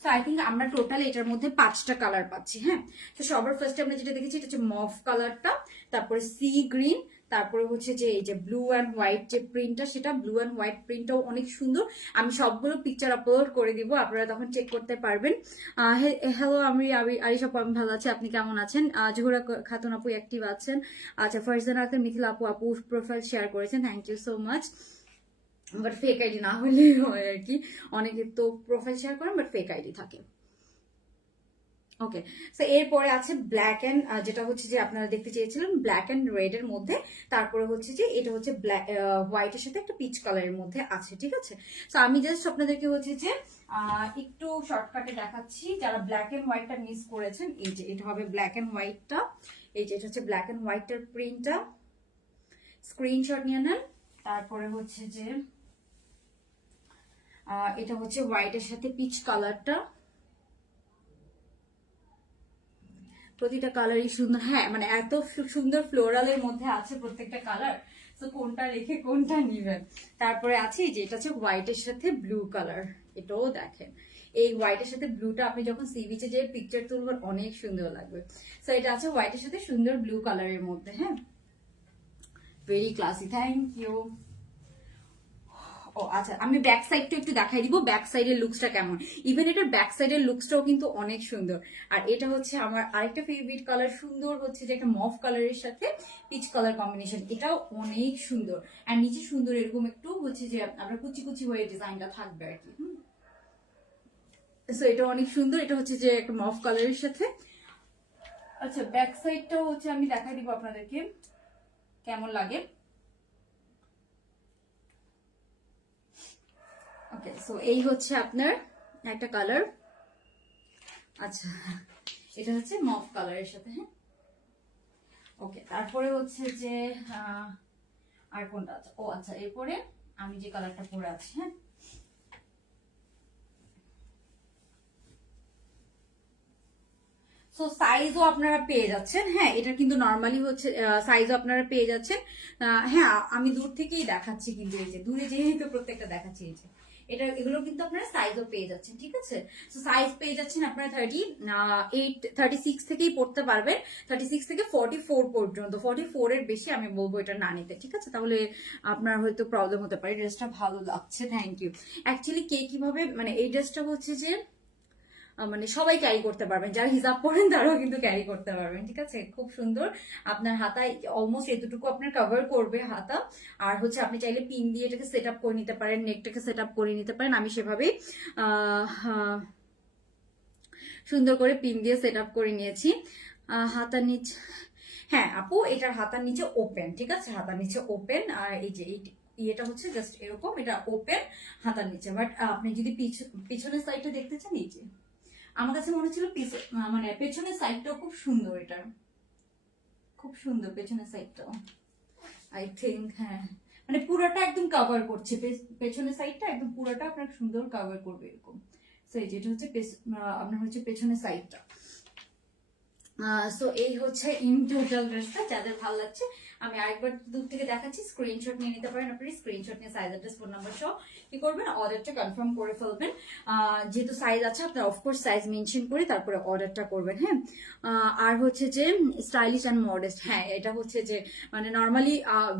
সো আই থিঙ্ক আমরা টোটাল এটার মধ্যে 5টা কালার পাচ্ছি। হ্যাঁ, তো সবার ফার্স্টে আমরা যেটা দেখেছি এটা হচ্ছে মভ কালারটা, তারপরে সি গ্রিন, তারপরে হচ্ছে যে এই যে ব্লু অ্যান্ড হোয়াইট যে প্রিন্টটা, সেটা ব্লু অ্যান্ড হোয়াইট প্রিন্টটাও অনেক সুন্দর। আমি সবগুলো পিকচার আপলোড করে দিব, আপনারা তখন চেক করতে পারবেন। হ্যালো, আমি আরিশা আপু, আমি ভালো আছি, আপনি কেমন আছেন? জহুরা খাতুন আপু অ্যাক্টিভ আছেন। আচ্ছা, ফারজানা আক্তার, মিথিলা আপু প্রোফাইল শেয়ার করেছেন, thank you so much. But fake ID না হলেই হয় আর কি, অনেকে তো প্রোফাইল শেয়ার করেন বাট ফেক আইডি থাকে। ওকে, সো এরপরে আছে ব্ল্যাক অ্যান্ড, যেটা হচ্ছে যে আপনারা দেখতে চেয়েছিলেন ব্ল্যাক অ্যান্ড রেড এর মধ্যে, তারপরে হচ্ছে যে এটা হচ্ছে ব্ল্যাক হোয়াইটের সাথে একটা পিচ কালারের মধ্যে আছে, ঠিক আছে। সো আমি জাস্ট আপনাদেরকে হচ্ছে যে একটু শর্টকাটে দেখাচ্ছি, যারা ব্ল্যাক অ্যান্ড হোয়াইটটা মিস করেছেন, এই যে এটা হবে ব্ল্যাক অ্যান্ড হোয়াইটটা, এই যে এটা হচ্ছে ব্ল্যাক অ্যান্ড হোয়াইটের প্রিন্টটা, স্ক্রিনশট নিয়ে নেন। তারপরে হচ্ছে যে এটা হচ্ছে হোয়াইটের সাথে পিচ কালারটা, প্রতিটা কালারই সুন্দর। হ্যাঁ, মানে এত সুন্দর ফ্লোরালের মধ্যে আছে প্রত্যেকটা কালার, তো কোনটা রেখে কোনটা নিবেন। তারপরে আছে যে এটা হচ্ছে হোয়াইটের সাথে ব্লু কালার, এটাও দেখেন, এই হোয়াইটের সাথে ব্লুটা আপনি যখন সি বিচে যে পিকচার তুলবেন অনেক সুন্দর লাগবে। তো এটা আছে হোয়াইটের সাথে সুন্দর ব্লু কালারের মধ্যে। হ্যাঁ, ভেরি ক্লাসি, থ্যাংক ইউ। ও আচ্ছা, আমি ব্যাক সাইডটা একটু দেখাই দিব, ব্যাক সাইডের লুকসটা কেমন। ইভেন এটার ব্যাক সাইডের লুকসটাও কিন্তু অনেক সুন্দর। আর এটা হচ্ছে আমার আরেকটা ফেভারিট কালার, সুন্দর হচ্ছে যে একটা মফ কালারের সাথে পিচ কালার কম্বিনেশন, এটাও অনেক সুন্দর। আর নিচে সুন্দর এরকম একটু হচ্ছে যে আমরা কুচি কুচি হয়ে ডিজাইনটা থাকবে আর কি। সো এটা অনেক সুন্দর, এটা হচ্ছে যে একটা মফ কালারের সাথে। আচ্ছা, ব্যাক সাইডটাও হচ্ছে আমি দেখাই দিব আপনাদেরকে কেমন লাগে। ওকে, সো এই হচ্ছে আপনার একটা কালার। আচ্ছা, এটা হচ্ছে মফ কালারের সাথে। হ্যাঁ, ওকে, তারপরে হচ্ছে যে আর কোনটা আছে, ও আচ্ছা, এরপরে আমি যে কালারটা পরে আছি। হ্যাঁ, সো সাইজও আপনারা পেয়ে যাচ্ছেন। হ্যাঁ, এটা কিন্তু নর্মালি হচ্ছে সাইজও আপনারা পেয়ে যাচ্ছেন। হ্যাঁ, আমি দূর থেকেই দেখাচ্ছি, কিন্তু এই যে দূরে যেহেতু প্রত্যেকটা দেখাচ্ছি, এই যে এগুলো কিন্তু আপনারা সাইজও পেয়ে যাচ্ছেন, ঠিক আছে। তো সাইজ পেয়ে যাচ্ছেন আপনারা 36 থেকেই পড়তে পারবেন, 36 থেকে 44 পর্যন্ত। 44 এর বেশি আমি বলবো এটা না নিতে, ঠিক আছে, তাহলে আপনার হয়তো প্রবলেম হতে পারে। ড্রেসটা ভালো লাগছে, থ্যাংক ইউ। অ্যাকচুয়ালি কে কিভাবে, মানে এই ড্রেসটা হচ্ছে যে মানে সবাই ক্যারি করতে পারবেন, যারা হিজাব পরেন তারাও কিন্তু ক্যারি করতে পারবেন, ঠিক আছে। খুব সুন্দর, আপনার হাতায় অলমোস্ট এতটুকু আপনার কভার করবে হাতা। আর হচ্ছে আপনি চাইলে পিন দিয়ে এটাকে সেট আপ করে নিতে পারেন, নেকটাকে সেট আপ করে নিতে পারেন। আমি সেভাবেই সুন্দর করে পিন দিয়ে সেট আপ করে নিয়েছি। হাতার নিচ, হ্যাঁ আপু, এটার হাতার নিচে ওপেন, ঠিক আছে, হাতার নিচে ওপেন। আর এই যে এটা হচ্ছে জাস্ট এরকম, এটা ওপেন হাতার নিচে। বাট আপনি যদি পিছনের সাইডটা দেখতে চান, এই যে আমার কাছে মনে হচ্ছিল মানে পেছনের সাইডটাও খুব সুন্দর, এটা খুব সুন্দর পেছনের সাইডটাও, আই থিঙ্ক। হ্যাঁ, মানে পুরোটা একদম কভার করছে, পেছনের সাইডটা একদম পুরোটা আপনার সুন্দর কভার করবে এরকম। সো এই যেটা হচ্ছে আপনার হচ্ছে পেছনের সাইডটা। সো এই হচ্ছে ইন টোটাল ড্রেসটা। যাদের ভালো লাগছে আমি আরেকবার দূর থেকে দেখাচ্ছি, স্ক্রিনশট নিয়ে নিতে পারেন। আপনি স্ক্রিনশট নিয়ে সাইজ অ্যাড্রেস ফোন নাম্বার সহ কি করবেন, অর্ডারটা কনফার্ম করে ফেলবেন। যেহেতু সাইজ আছে আপনার অফকোর্স সাইজ মেনশন করে তারপরে অর্ডারটা করবেন। হ্যাঁ, আর হচ্ছে যে স্টাইলিশ অ্যান্ড মডেস্ট, হ্যাঁ এটা হচ্ছে যে মানে normally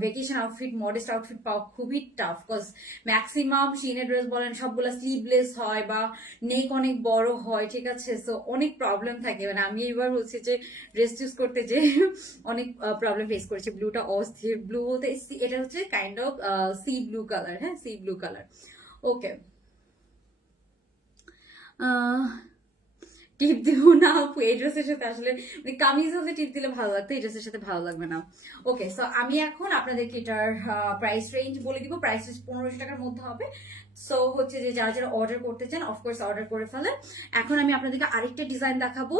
vacation outfit, modest outfit পাওয়া খুবই টাফ, কজ ম্যাক্সিমাম শিনের ড্রেস বলেন সবগুলো স্লিভলেস হয় বা নেক অনেক বড় হয়, ঠিক আছে। সো অনেক প্রবলেম থাকে। মানে আমি এবার হচ্ছে যে ড্রেস চুজ করতে যে অনেক প্রবলেম ফেস করেছি। ব্লুটা অস্থির, ব্লু বলতে এটা হচ্ছে kind of C blue colour, হ্যাঁ সি ব্লু কালার। ওকে, টিপ দিব না আপু, এই ড্রেসের সাথে আসলে মানে কামিজ হলে টিপ দিলে ভালো লাগতো, এই ড্রেসের সাথে ভালো লাগবে না। ওকে, সো আমি এখন আপনাদেরকে এটার প্রাইস রেঞ্জ বলে দিব। প্রাইস রেঞ্জ 1500 টাকার মধ্যে হবে। সো হচ্ছে যে যারা যারা অর্ডার করতে চান অফকোর্স অর্ডার করে ফেলেন। এখন আমি আপনাদেরকে আরেকটা ডিজাইন দেখাবো,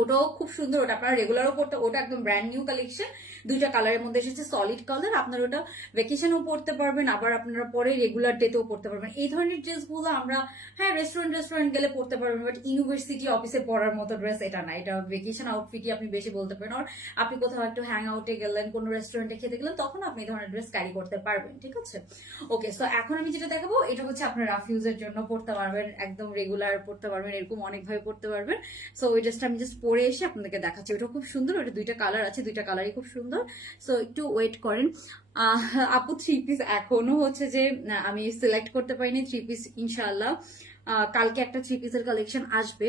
ওটাও খুব সুন্দর, ওটা আপনারা রেগুলারও পড়তে, ওটা একদম ব্র্যান্ড নিউ কালেকশন, দুইটা কালারের মধ্যে এসেছে, সলিড কালার। আপনারা ওটা ভ্যাকেশনেও পড়তে পারবেন, আবার আপনারা পরে রেগুলার ডেতেও পড়তে পারবেন। এই ধরনের ড্রেসগুলো আমরা হ্যাঁ রেস্টুরেন্ট গেলে পড়তে পারবেন, বাট ইউনিভার্সিটি অফিসে পড়ার মতো ড্রেস এটা না, এটা ভ্যাকেশন আউটফিটই আপনি বেশি বলতে পারেন। আর আপনি কোথাও একটু হ্যাং আউটে গেলেন, কোনো রেস্টুরেন্টে খেতে গেলেন, তখন আপনি এই ধরনের ড্রেস ক্যারি করতে পারবেন, ঠিক আছে। ওকে, সো এখন আমি যেটা দেখাবো এটা হচ্ছে আপনার রাফিউজের জন্য পড়তে পারবেন, একদম রেগুলার পড়তে পারবেন, এরকম অনেকভাবে পড়তে পারবেন। সো ওই ড্রেসটা আমি জাস্ট পরে এসে আপনাদেরকে দেখাচ্ছি। ওটা খুব সুন্দর, ওটা দুইটা কালার আছে, দুইটা কালারই খুব সুন্দর। সো একটু ওয়েট করেন। আপু থ্রি পিস এখনো হচ্ছে যে আমি সিলেক্ট করতে পারিনি থ্রি পিস, ইনশাআল্লাহ কালকে একটা থ্রি পিসের কালেকশন আসবে।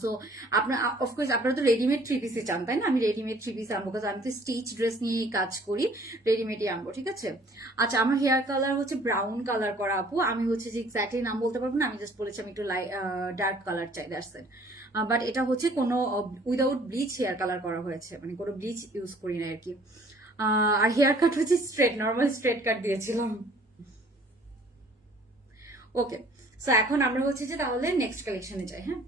সো আপনার অফকোর্স আপনারা তো রেডিমেড থ্রি পিসে চান তাই না, আমি রেডিমেড থ্রি পিস আনবো, কারণ আমি তো স্টিচ ড্রেস নিয়ে কাজ করি, রেডিমেডই আনবো, ঠিক আছে। আচ্ছা, আমার হেয়ার কালার হচ্ছে ব্রাউন কালার করা আপু, আমি হচ্ছে যে এক্স্যাক্টলি নাম বলতে পারবো না, আমি জাস্ট বলেছি আমি একটু ডার্ক কালার চাই, দ্যাটস ইট। বাট এটা হচ্ছে কোনো উইদাউট ব্লিচ হেয়ার কালার করা হয়েছে, মানে কোনো ব্লিচ ইউজ করি না আর কি। আর হেয়ার কাট হচ্ছে স্ট্রেট, নর্মাল স্ট্রেট কাট দিয়েছিলাম। ওকে, সো এখন আমরা হচ্ছে যে তাহলে নেক্সট কালেকশনে যাই। হ্যাঁ,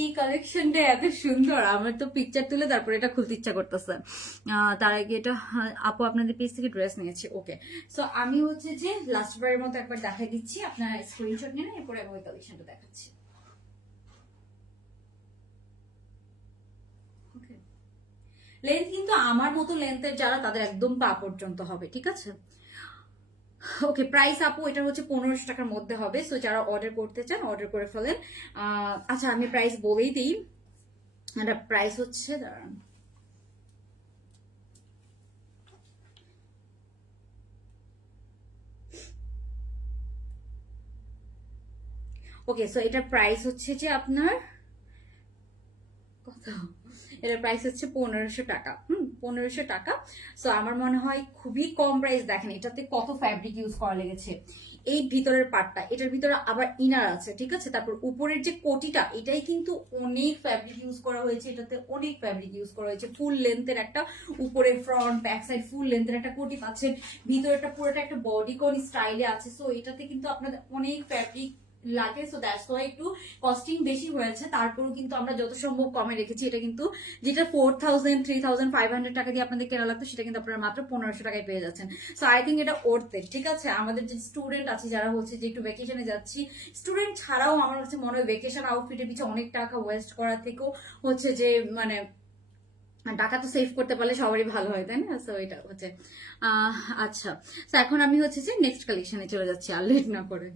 এই কালেকশনটা এত সুন্দর, আমার তো পিকচার তুলে তারপরে এটা খুলতে ইচ্ছা করতেছে। তার আগে এটা আপু আপনাদের পেজ থেকে ড্রেস নিয়েছি। ওকে, সো আমি হচ্ছে যে লাস্ট বারের মতো একবার দেখাই দিচ্ছি, আপনার স্ক্রিনশট নিয়ে এরপরে আমি ওই কালেকশনটা দেখাচ্ছি। লেন্থ কিন্তু আমার মতো লেন্থের যারা তাদের একদম পা পর্যন্ত হবে, ঠিক আছে। ওকে, প্রাইস আপু এটা হচ্ছে 1500 টাকার মধ্যে হবে। সো যারা অর্ডার করতে চান অর্ডার করে ফেলেন। আচ্ছা, আমি প্রাইস বলেই দিই, এটা প্রাইস হচ্ছে, দাঁড়ান, ওকে, সো এটা প্রাইস হচ্ছে যে আপনার কত, এটার প্রাইস হচ্ছে 1500 টাকা। 1500 টাকা। সো আমার মনে হয় খুবই কম প্রাইস। দেখেন এটাতে কত ফ্যাব্রিক ইউজ করা লেগেছে, এই ভিতরের পার্টটা, এটার ভিতরে আবার ইনার আছে, ঠিক আছে। তারপর উপরের যে কোটিটা, এটাই কিন্তু অনেক ফ্যাব্রিক ইউজ করা হয়েছে, এটাতে অনেক ফ্যাব্রিক ইউজ করা হয়েছে। ফুল লেন্থের একটা উপরে ফ্রন্ট ব্যাক সাইড ফুল লেন্থের একটা কোটি পাচ্ছেন, ভিতরেটা পুরোটা একটা বডিকন স্টাইলে আছে। সো এটাতে কিন্তু আপনাদের অনেক ফ্যাব্রিক লাগে, সো দ্যাটস ওয়াই একটু কস্টিং বেশি হয়েছে। তারপরেও কিন্তু আমরা যত সম্ভব কমে রেখেছি। এটা কিন্তু যেটা 4000 3500 টাকা দিয়ে আপনাদের কেনা লাগতো, সেটা কিন্তু আপনারা মাত্র 1500 টাকায় পেয়ে যাচ্ছেন। সো আই থিঙ্ক এটা ওর্থ ইট, ঠিক আছে। আমাদের যে স্টুডেন্ট আছে যারা হচ্ছে যে একটু ভ্যাকেশনে যাচ্ছি, স্টুডেন্ট ছাড়াও আমার কাছে মনে হয় ভ্যাকেশন আউটফিটের পিছনে অনেক টাকা ওয়েস্ট করার থেকেও হচ্ছে যে মানে টাকা তো সেভ করতে পারলে সবারই ভালো হয়, তাই না। সো এটা হচ্ছে আচ্ছা, তো এখন আমি হচ্ছে যে নেক্সট কালেকশনে চলে যাচ্ছি আর লেট না করে।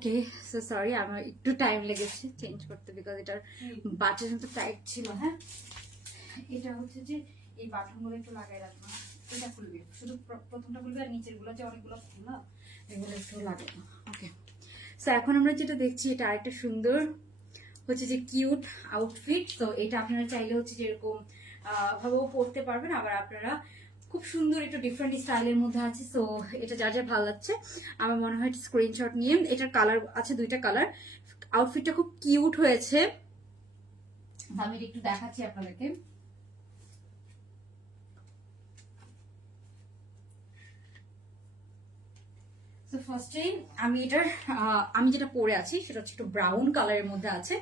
ওকে, সো সরি, আমার একটু টাইম লেগেছে চেঞ্জ করতে, বিকজ এটার বাটন তো টাইট ছিল। হ্যাঁ, এটা হচ্ছে যে এই বাটনগুলো একটু লাগাই রাখবো, এটা খুলবে, শুধু প্রথমটা খুলবে আর নিচের গুলো যে অনেকগুলো খোলা এগুলো একটু লাগাবো। ওকে, সো এখন আমরা যেটা দেখছি এটা আরেকটা সুন্দর হচ্ছে যে কিউট আউটফিট। তো এটা আপনারা চাইলে হচ্ছে যে এরকম ভাবেও পরতে পারবেন, আবার আপনারা খুব সুন্দর একটু ডিফারেন্ট স্টাইলের মধ্যে আছে। সো এটা যার যার ভালো লাগছে আমার মনে হয় স্ক্রিনশট নিয়ে, এটার কালার আছে দুইটা কালার, আউটফিটটা খুব কিউট হয়েছে। আমি একটু দেখাচ্ছি আপনাদেরকে। তো ফার্স্টে আমি যেটা পরে আছি সেটা হচ্ছে একটু ব্রাউন কালারের মধ্যে আছে।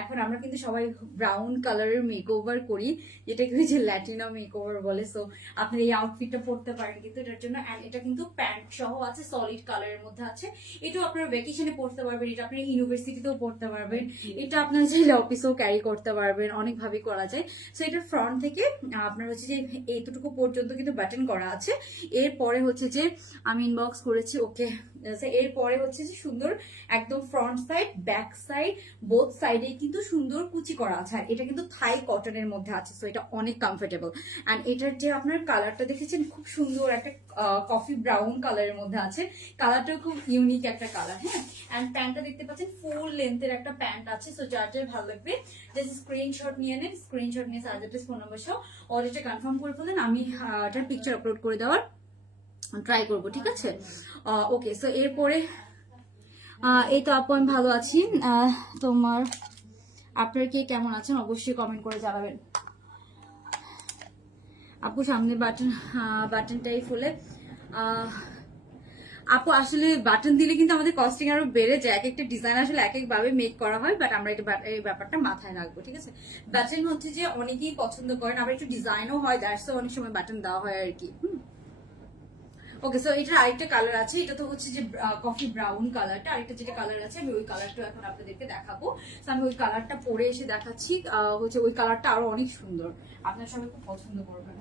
এখন আমরা কিন্তু সবাই ব্রাউন কালারের মেকওভার করি, যেটাকে ওই যে ল্যাটিনা মেকওভার বলে। সো আপনি এই আউটফিটটা পরতে পারেন কিন্তু এটার জন্য। অ্যান্ড এটা কিন্তু প্যান্ট সহ আছে, সলিড কালারের মধ্যে আছে। এটাও আপনারা ভ্যাকেশনে পড়তে পারবেন, এটা আপনি ইউনিভার্সিটিতেও পড়তে পারবেন, এটা আপনার চাইলে অফিসেও ক্যারি করতে পারবেন, অনেকভাবেই করা যায়। সো এটার ফ্রন্ট থেকে আপনার হচ্ছে যে এইটুকু পর্যন্ত কিন্তু বাটন করা আছে। এরপরে হচ্ছে যে আমি ইনবক্স করেছি, ওকে। এরপরে হচ্ছে যে সুন্দর একদম front side back side both সাইডে কিন্তু সুন্দর কুচি করা আছে। আর এটা কিন্তু থাই কটনের মধ্যে আছে, সো এটা অনেক কমফোর্টেবল। অ্যান্ড এটার যে আপনার কালারটা দেখেছেন খুব সুন্দর একটা কফি ব্রাউন কালারের মধ্যে আছে, কালারটাও খুব ইউনিক একটা কালার। হ্যাঁ, অ্যান্ড প্যান্টটা দেখতে পাচ্ছেন ফুল লেন্থের একটা প্যান্ট আছে। সো যার যার ভালো লাগবে জাস্ট স্ক্রিনশট নিয়ে নেন, স্ক্রিনশট নিয়ে সার্জারটিস ফোন নাম্বার সহ অর্ডারটা কনফার্ম করে ফেলেন, আমি এটার পিকচার আপলোড করে দেওয়ার ট্রাই করবো, ঠিক আছে? ওকে, সো এরপরে এই তো আপু আমি ভালো আছি, আপনার কে কেমন আছেন অবশ্যই কমেন্ট করে জানাবেন। আপু সামনে বাটনটাই ফুলে, আপু আসলে বাটন দিলে কিন্তু আমাদের কস্টিং আরো বেড়ে যায়, এক একটা ডিজাইন আসলে এক এক ভাবে মেক করা হয়, বাট আমরা এই ব্যাপারটা মাথায় রাখবো, ঠিক আছে? বাটন হচ্ছে যে অনেকেই পছন্দ করেন, আবার একটু ডিজাইনও হয়, দ্যাটস অনেক সময় বাটন দেওয়া হয় আর কি। ওকে, সো এটার আরেকটা কালার আছে, এটা তো হচ্ছে যে কফি ব্রাউন কালারটা, আরেকটা যেটা কালার আছে আমি ওই কালারটা এখন আপনাদেরকে দেখাবো। তো আমি ওই কালারটা পরে এসে দেখাচ্ছি, হচ্ছে ওই কালারটা আরো অনেক সুন্দর, আপনার সবাই খুব পছন্দ করবেন।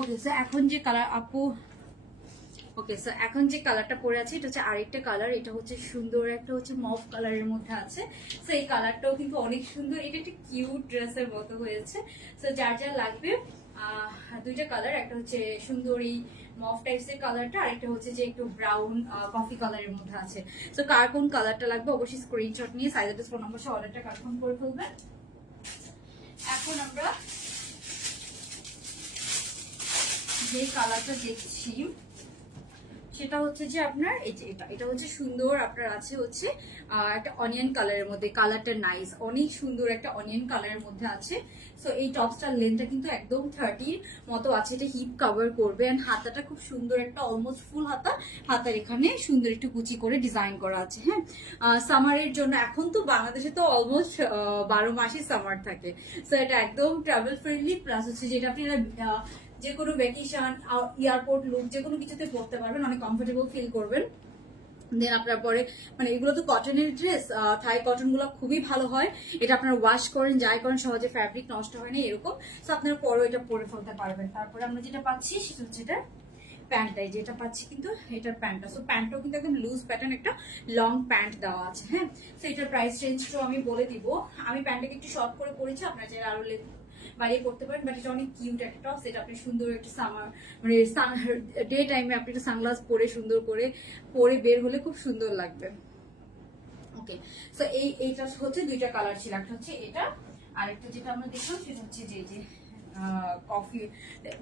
ওকে, সো এখন যে কালার আপু, ওকে, সো এখন যে কালারটা পরে আছে এটা হচ্ছে আরেকটা কালার, এটা হচ্ছে সুন্দর একটা হচ্ছে মফ কালারের মধ্যে আছে। সো এই কালারটাও কিন্তু অনেক সুন্দর, এটা একটা কিউট ড্রেসের মতো হয়েছে। সো যার যার লাগবে দুইটা কালার, একটা হচ্ছে সুন্দরী মফ টাইপসের কালারটা, আরেকটা হচ্ছে যে একটু ব্রাউন কফি কালারের মধ্যে আছে। সো কার কোন কালারটা লাগবে অবশ্যই স্ক্রিনশট নিয়ে সাইজ অ্যাড্রেস ফোন নাম্বার সহ অর্ডারটা কনফার্ম করে ফেলবেন। এখন আমরা যে কালারটা দেখছি সেটা হচ্ছে যে আপনার এই যে এটা হচ্ছে সুন্দর আপনার আছে হচ্ছে একটা অনিয়ন কালারের মধ্যে, কালারটা নাইস, অনেক সুন্দর একটা অনিয়ন কালারের মধ্যে আছে। সো এই টপসটার লেন্থটা কিন্তু একদম 30 মতো আছে, এটা হিপ কভার করবে। এন্ড হাতাটা খুব সুন্দর একটা অলমোস্ট ফুল হাতা, হাতার এখানে সুন্দর একটু কুচি করে ডিজাইন করা আছে। হ্যাঁ, সামারের জন্য এখন তো বাংলাদেশে তো অলমোস্ট 12 মাসই সামার থাকে। সো এটা একদম ট্রাভেল ফ্রেন্ডলি, প্লাস হচ্ছে যেটা আপনি যে কোনো ভ্যাকেশন এয়ারপোর্ট লুক যে কোনো কিছুতে পড়তে পারবেন, অনেক কমফোর্টেবল ফিল করবেন। দেন আপনার পরে মানে এগুলো তো কটনের ড্রেস, থাই কটন গুলো খুবই ভালো হয়। এটা আপনারা ওয়াশ করেন যাই করেন সহজে ফ্যাব্রিক নষ্ট হয় না এরকম। তো আপনারা পরে এটা পরে ফেলতে পারবেন। তারপরে আমরা যেটা পাচ্ছি সেটা হচ্ছে এটা প্যান্টটাই যেটা পাচ্ছি কিন্তু এটার প্যান্টটা। সো প্যান্টটাও কিন্তু একদম লুজ প্যাটার্ন একটা লং প্যান্ট দেওয়া আছে। হ্যাঁ, তো এটার প্রাইস রেঞ্জটাও আমি বলে দিব। আমি প্যান্টটাকে একটু শর্ট করে পরেছি, আপনারা যারা আরো বাড়িয়ে করতে পারেন, বাট এটা অনেক কিউট একটা টপ। সেটা আপনি সুন্দর একটা সামার মানে ডে টাইমে আপনি একটা সানগ্লাস পরে সুন্দর করে পরে বের হলে খুব সুন্দর লাগবে। ওকে, সো এইটা হচ্ছে দুইটা কালার ছিল, একটা হচ্ছে এটা আরেকটা যেটা আমরা দেখলাম সেটা হচ্ছে যে কফি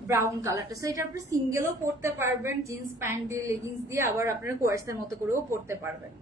ব্রাউন কালারটা। সো এটা আপনি সিঙ্গেলও পরতে পারবেন জিন্স প্যান্ট দিয়ে লেগিংস দিয়ে, আবার আপনারা কোয়ার্সের মতো করেও পরতে পারবেন।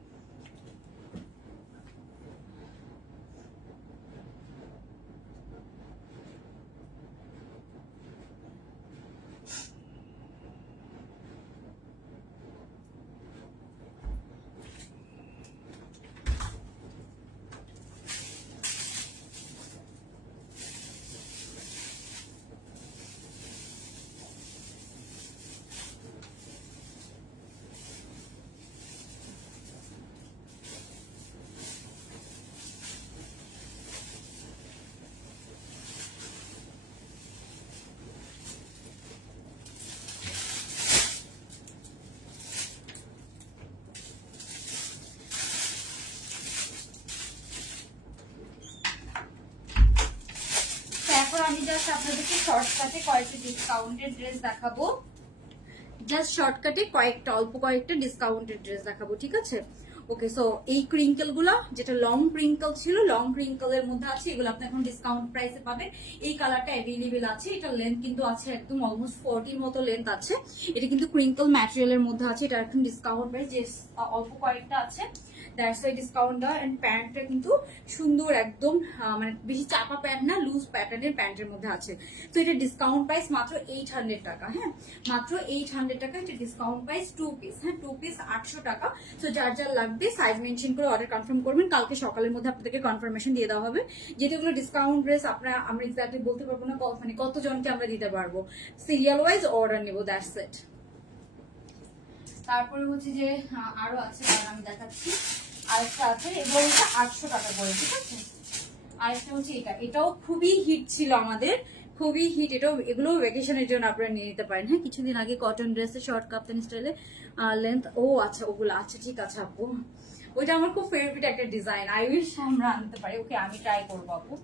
এখন আমি জাস্ট আপনাদেরকে শর্টকাটে কয়েকটা ডিসকাউন্টেড ড্রেস দেখাবো। জাস্ট শর্টকাটে কয়েকটা অল্প কয়েকটা ডিসকাউন্টেড ড্রেস দেখাবো, ঠিক আছে? ওকে, সো এই ক্রিঙ্কেল গুলা যেটা লং ক্রিঙ্কেল ছিল, লং ক্রিঙ্কেলের মধ্যে আছে, এগুলো আপনি এখন ডিসকাউন্ট প্রাইসে পাবেন। এই কালারটা অ্যাভেলেবেল আছে, এটা লেন্থ কিন্তু আছে একদম অলমোস্ট 40 মতো লেন্থ আছে। এটা কিন্তু ক্রিঙ্কেল ম্যাটেরিয়ালের মধ্যে আছে, এটা এখন ডিসকাউন্ট প্রাইস যে অল্প কয়েকটা আছে দ্যাটস ওয়াই ডিসকাউন্ট দেওয়া। এন্ড প্যান্টটা কিন্তু সুন্দর একদম মানে বেশি চাপা প্যান্ট না, লুজ প্যাটার্নের প্যান্টের মধ্যে আছে। তো এটা ডিসকাউন্ট প্রাইস মাত্র 800 টাকা। হ্যাঁ, মাত্র 800 টাকা এটা ডিসকাউন্ট প্রাইস। 2 পিস, হ্যাঁ 2 পিস 800 টাকা। তো যার যার লাগবে সাইজ মেনশন করে অর্ডার কনফার্ম করবেন, কালকে সকালের মধ্যে আপনাদেরকে কনফার্মেশন দিয়ে দেওয়া হবে। যেগুলো ডিসকাউন্ট ড্রেস আপনারা আমরা এক্স্যাক্টলি বলতে পারবো না মানে কতজনকে আমরা দিতে পারবো, সিরিয়াল ওয়াইজ অর্ডার নেবো, দ্যাটস ইট। তারপরে হচ্ছে যে আরো আছে, আমি দেখাচ্ছি আরেকটা আছে, এগুলো হচ্ছে 800 টাকা করে, ঠিক আছে? আরেকটা হচ্ছে এটা, এটাও খুবই হিট ছিল আমাদের, খুবই হিট। এটাও এগুলো ভ্যাকেশনের জন্য আপনারা নিয়ে নিতে পারেন। হ্যাঁ, কিছুদিন আগে কটন ড্রেসে শর্ট কাপ্তান স্টাইলে লেন্থ, ও আচ্ছা ওগুলো আছে, ঠিক আছে আপু, ওইটা আমার খুব ফেভারিট একটা ডিজাইন। আই উইশ আমরা আনতে পারি। ওকে, আমি ট্রাই করবো আপু।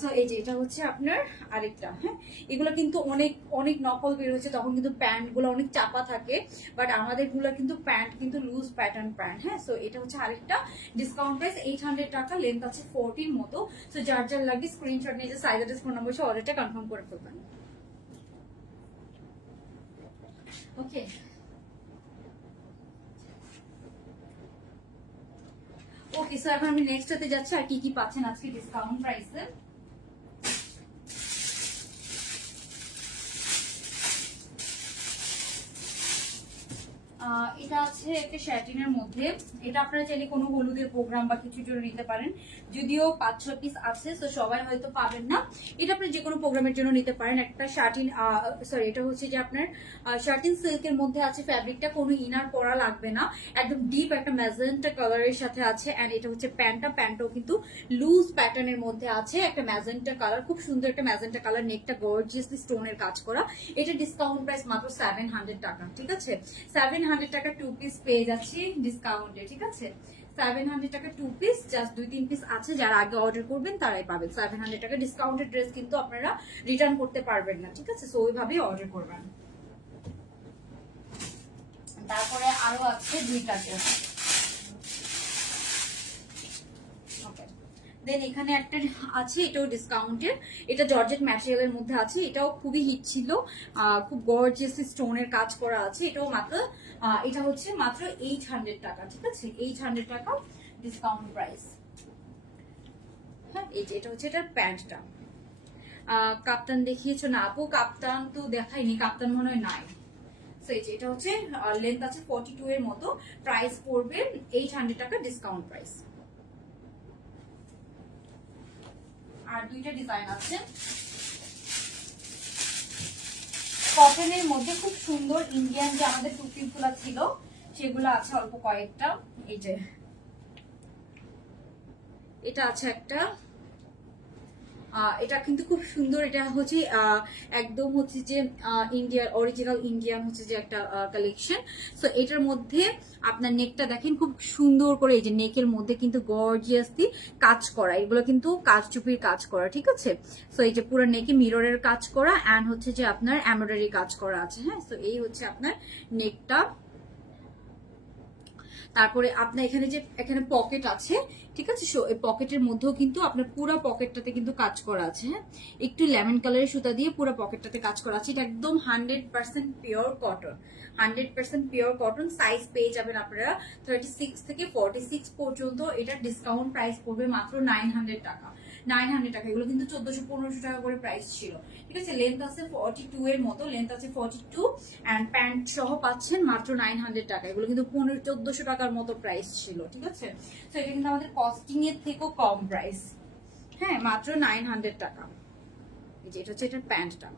সো এই যে এটা হচ্ছে আপনার আরেকটা। হ্যাঁ, এগুলো কিন্তু অনেক অনেক নকল বের হচ্ছে, তখন কিন্তু প্যান্ট গুলো অনেক চাপা থাকে, বাট আমাদের গুলো কিন্তু প্যান্ট কিন্তু লুজ প্যাটার্ন প্যান্ট। হ্যাঁ, সো এটা হচ্ছে আরেকটা ডিসকাউন্ট প্রাইস 800 টাকা, লেন্থ আছে 40 মতো। সো যার যার লাগে স্ক্রিনশট নিয়ে যে সাইজ অ্যাড্রেস ফোন নম্বর সে অর্ডারটা কনফার্ম করে ফেলবেন। ওকে, ওকে, সো এখন আমি নেক্সট হতে যাচ্ছি আর কি কি পাচ্ছেন আজকে ডিসকাউন্ট প্রাইসে। এটা আছে একটা শ্যাটিনের মধ্যে, এটা আপনারা চাইলে কোনো হলুদের প্রোগ্রাম বা কিছুর জন্য নিতে পারেন, যদিও 5-6 পিস আছে তো সবাই হয়তো পাবেন না। এটা আপনি যে কোনো প্রোগ্রামের জন্য নিতে পারেন। একটা শার্টিন, সরি এটা হচ্ছে যে আপনার শার্টিন সিল্কের মধ্যে আছে, ফ্যাব্রিকটা কোনো ইনার পরা লাগবে না, একদম ডিপ একটা ম্যাজেন্টা কালারের সাথে আছে। এন্ড এটা হচ্ছে প্যান্টটাও কিন্তু লুজ প্যাটার্নের মধ্যে আছে, একটা ম্যাজেন্টা কালার, খুব সুন্দর একটা ম্যাজেন্টা কালার, নেকটা গর্জিয়াসলি স্টোনের কাজ করা। এটা ডিসকাউন্ট প্রাইস মাত্র 700 টাকা, ঠিক আছে? 700 টাকা 2 পিস পেয়ে যাচ্ছি ডিসকাউন্টে, ঠিক আছে? 700 টাকা 2 পিস, জাস্ট 2-3 পিস আছে, যারা আগে অর্ডার করবেন তারাই পাবেন। 700 টাকা ডিসকাউন্টেড ড্রেস কিন্তু আপনারা রিটার্ন করতে পারবেন না, ঠিক আছে? সো ওইভাবেই অর্ডার করবেন। তারপরে আরো আছে দুইটা ড্রেস। দেন এখানে একটা আছে, এটাও ডিসকাউন্টের, এটা জর্জেট ম্যাটেরিয়ালের মধ্যে আছে, এটাও খুবই হিট ছিল, খুব গর্জিয়াসলি স্টোনের কাজ করা আছে। এটাও মাত্র এটা হচ্ছে মাত্র 800 টাকা, ঠিক আছে? 800 টাকা ডিসকাউন্ট প্রাইস। হ্যাঁ, এই যে এটা হচ্ছে এটার প্যান্টটা। কাপ্তান দেখিয়েছো না আপু? কাপ্তান তো দেখাইনি, কাপ্তান মনে হয় নাই। সো এই যে এটা হচ্ছে লেন্থ আছে 42 এর মতো, প্রাইস পড়বে 800 টাকা ডিসকাউন্ট প্রাইস। আর দুইটা ডিজাইন আছে কটনের মধ্যে, খুব সুন্দর ইন্ডিয়ান যে আমাদের টু পিস গুলা ছিল সেগুলো আছে অল্প কয়েকটা। এই যে এটা আছে একটা, এটা কিন্তু খুব সুন্দর। এটা হচ্ছে একদম হচ্ছে যে ইন্ডিয়ার অরিজিনাল ইন্ডিয়ান হচ্ছে যে একটা কালেকশন। সো এটার মধ্যে আপনার নেকটা দেখেন খুব সুন্দর করে, এই যে নেকের মধ্যে কিন্তু গর্জিয়াসলি কাজ করা, এগুলো কিন্তু কারচুপির কাজ করা, ঠিক আছে। সো এই যে পুরো নেকে মিররের কাজ করা অ্যান্ড হচ্ছে যে আপনার এমব্রয়ডারি কাজ করা আছে, হ্যাঁ। সো এই হচ্ছে আপনার নেকটা। তারপরে আপনার এখানে যে এখানে পকেট আছে, ঠিক আছে। সো এই পকেটের মধ্যেও কিন্তু আপনার পুরো পকেটটাতে কিন্তু কাজ করা আছে, হ্যাঁ। একটু লেমন কালারের সুতা দিয়ে পুরো পকেটটাতে কাজ করা আছে। এটা একদম 100% pure cotton, 100% pure cotton. Size পেয়ে যাবেন আপনারা 36 থেকে 46 পর্যন্ত। এটা ডিসকাউন্ট প্রাইস পড়বে মাত্র 900 টাকা, 900 টাকা। এগুলো কিন্তু 1400-1500 টাকা করে প্রাইস ছিল, ঠিক আছে। লেন্থ আছে 42 এর মতো, লেন্থ আছে 42 এন্ড প্যান্ট সহ পাচ্ছেন মাত্র 900 টাকা। এগুলো কিন্তু 1400 টাকার মতো প্রাইস ছিল, ঠিক আছে। তো এটা কিন্তু আমাদের কস্টিং এর থেকেও কম প্রাইস, হ্যাঁ, মাত্র 900 টাকা। এই যে এটা হচ্ছে এটার প্যান্টটা।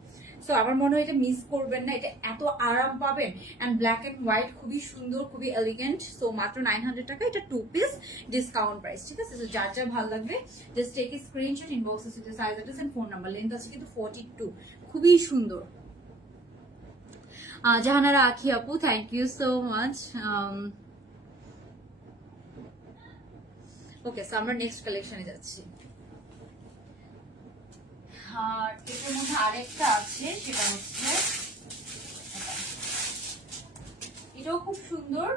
সো আমার মনে হয় এটা মিস করবেন না, এটা এত আরাম পাবেন এন্ড ব্ল্যাক এন্ড হোয়াইট, খুবই সুন্দর, খুবই এলিগেন্ট। সো মাত্র 900 টাকা, এটা 2 পিস ডিসকাউন্ট প্রাইস, ঠিক আছে। সো যার যার ভালো লাগবে just take a screenshot, inbox এ size address and phone number. Length আছে কিন্তু 42, খুবই সুন্দর। জাহানারা আখি আপু, thank you so much. Okay, so আমরা নেক্সট কালেকশনে যাচ্ছি। আর এটার মধ্যে আরেকটা আছে, সেটা হচ্ছে এটাও খুব সুন্দর।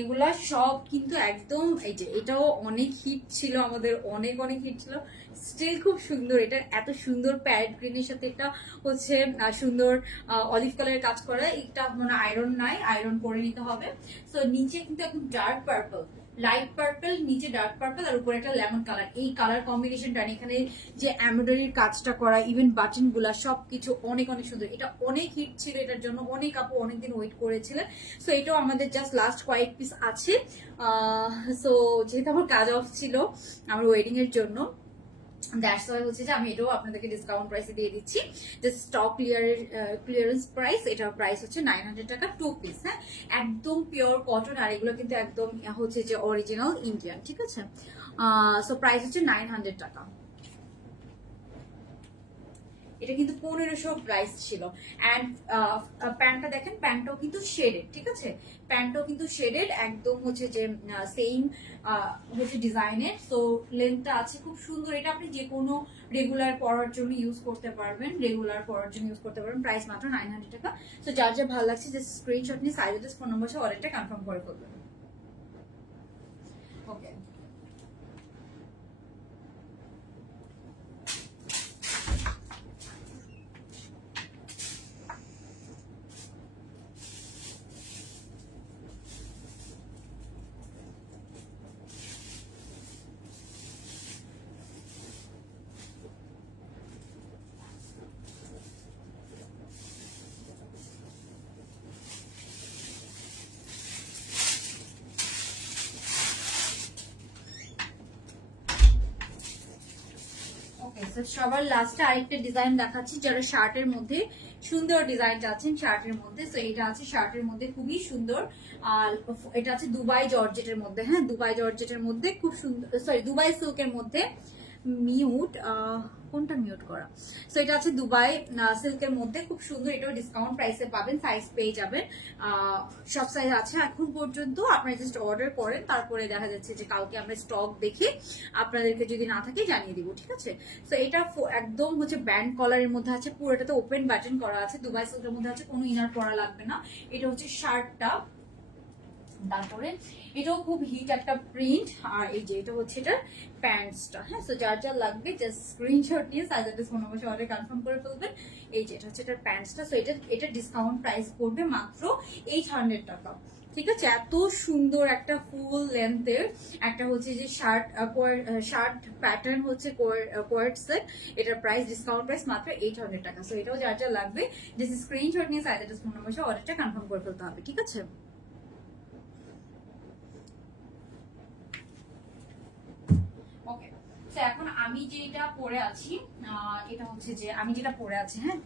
এগুলা সব কিন্তু একদম, এই যে এটাও অনেক হিট ছিল আমাদের, অনেক অনেক হিট ছিল, স্টিল খুব সুন্দর। এটা এত সুন্দর প্যারেট গ্রিনের সাথে একটা হচ্ছে সুন্দর অলিভ কালারের কাজ করা। এটা মানে আয়রন নাই, আয়রন করে নিতে হবে। সো নিচে কিন্তু একদম ডার্ক পার্পল, লাইট পার্পল, নিচে ডার্ক পার্পল আর উপরে একটা লেমন কালার। এই কালার কম্বিনেশনটা, এখানে যে এমব্রয়ডারির কাজটা করা, ইভেন বাটন গুলা সবকিছু অনেক অনেক সুন্দর। এটা অনেক হিট ছিল, এটার জন্য অনেক আপু অনেকদিন ওয়েট করেছিলেন। সো এটাও আমাদের জাস্ট লাস্ট কয়েক পিস আছে। সো যেহেতু আমার কাজ অফ ছিল আমার ওয়েডিং এর জন্য, দ্যাটস ওয়াই হচ্ছে যে আমি এটাও আপনাদেরকে ডিসকাউন্ট প্রাইসে দিয়ে দিচ্ছি। Just stock clearance price. এটার প্রাইস হচ্ছে 900 টাকা, 2 পিস, হ্যাঁ। একদম পিওর কটন আর এগুলো কিন্তু একদম হচ্ছে যে অরিজিনাল ইন্ডিয়ান, ঠিক আছে। সো প্রাইস হচ্ছে 900 টাকা। এটা কিন্তু 1500 প্রাইস ছিল। অ্যান্ড প্যান্টটা দেখেন, প্যান্টটাও কিন্তু শেডেড, ঠিক আছে। প্যান্টটাও কিন্তু শেডেড, একদম হচ্ছে যে সেম হচ্ছে ডিজাইনের। সো লেন্থটা আছে খুব সুন্দর। এটা আপনি যে কোনো রেগুলার পরার জন্য ইউজ করতে পারবেন, রেগুলার পরার জন্য ইউজ করতে পারবেন। প্রাইস মাত্র 900 টাকা। সো যার যা ভালো লাগছে যে স্ক্রিনশট নিয়ে সাইজ অ্যাড্রেস ফোন নম্বর সহ অর্ডারটা কনফার্ম করে ফেলবেন। ওকে, সবার লাস্টে আরেকটা ডিজাইন দেখাচ্ছি, যারা শার্টের মধ্যে সুন্দর ডিজাইন চাচ্ছেন শার্টের মধ্যে। তো এটা আছে শার্টের মধ্যে খুবই সুন্দর। আর এটা আছে দুবাই জর্জেটের মধ্যে, হ্যাঁ, দুবাই জর্জেটের মধ্যে খুব সুন্দর, সরি দুবাই সিল্কের মধ্যে। মিউট, কোনটা মিউট করা। সো এটা আছে দুবাই সিল্কের মধ্যে, খুব সুন্দর। এটাও ডিসকাউন্ট প্রাইসে পাবেন, সাইজ পেয়ে যাবেন। সব সাইজ আছে এখন পর্যন্ত। আপনারা জাস্ট অর্ডার করেন, তারপরে দেখা যাচ্ছে যে কালকে আমরা স্টক দেখে আপনাদেরকে যদি না থাকে জানিয়ে দিব, ঠিক আছে। সো এটা একদম হচ্ছে ব্যান্ড কলারের মধ্যে আছে, পুরোটাতে ওপেন বাটন করা আছে। দুবাই সিল্কের মধ্যে আছে, কোনো ইনার পরা লাগবে না। এটা হচ্ছে শার্টটা। তারপরে এটাও খুব হিট একটা প্রিন্ট। আর এই যে এটা হচ্ছে এটার প্যান্টসটা, হ্যাঁ। সো যার যার লাগবে জাস্ট স্ক্রিনশট নিয়ে সাইজ অ্যাড্রেস ফোন নম্বর অর্ডার কনফার্ম করে ফেলবেন। এই যে এটা হচ্ছে এটার প্যান্টসটা। সো এটা ডিসকাউন্ট প্রাইস পড়বে মাত্র 800 টাকা, ঠিক আছে। এত সুন্দর একটা ফুল লেন্থের একটা হচ্ছে যে শার্ট প্যাটার্ন হচ্ছে কোয়ার্ড সেট। এটার প্রাইস ডিসকাউন্ট প্রাইস মাত্র 800 টাকা। সো এটাও যার যার লাগবে জাস্ট স্ক্রিনশট নিয়ে সাইজ অ্যাড্রেস ফোন নম্বর অর্ডারটা কনফার্ম করে ফেলতে হবে, ঠিক আছে। ওকে, তো এখন আমি যেটা পরে আছি, এটা হচ্ছে যে আমি যেটা পরে আছি, হ্যাঁ।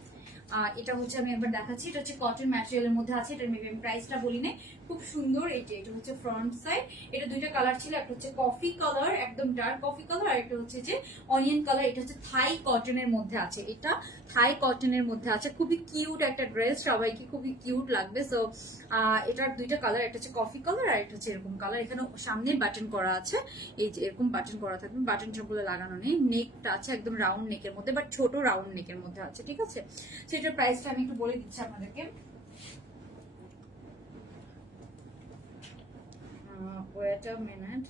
এটা হচ্ছে আমি একবার দেখাচ্ছি, এটা হচ্ছে কটন ম্যাটেরিয়ালের মধ্যে আছে, এটার মেবি আমি প্রাইসটা বলি না, খুব সুন্দর। এটা হচ্ছে ফ্রন্ট সাইড, এটা দুইটা কালার ছিল, একটা হচ্ছে কফি কালার একদম ডার্ক কফি কালার, আর একটা হচ্ছে যে অনিয়ন কালার। এটা হচ্ছে থাই কটনের মধ্যে আছে, এটা থাই কটনের মধ্যে আছে, খুবই কিউট একটা ড্রেস, সবাইকে খুবই কিউট লাগবে। সো এটার দুইটা কালার, একটা হচ্ছে কফি কালার আর একটা হচ্ছে এরকম কালার। এখানে সামনে বাটন করা আছে, এই যে এরকম বাটন করা থাকবে, বাটন সবগুলো লাগানো নেই। নেকটা আছে একদম রাউন্ড নেকের মধ্যে, বাট ছোট রাউন্ড নেকের মধ্যে আছে, ঠিক আছে। সেটার প্রাইসটা আমি একটু বলে দিচ্ছি আপনাদেরকে। Wait a minute.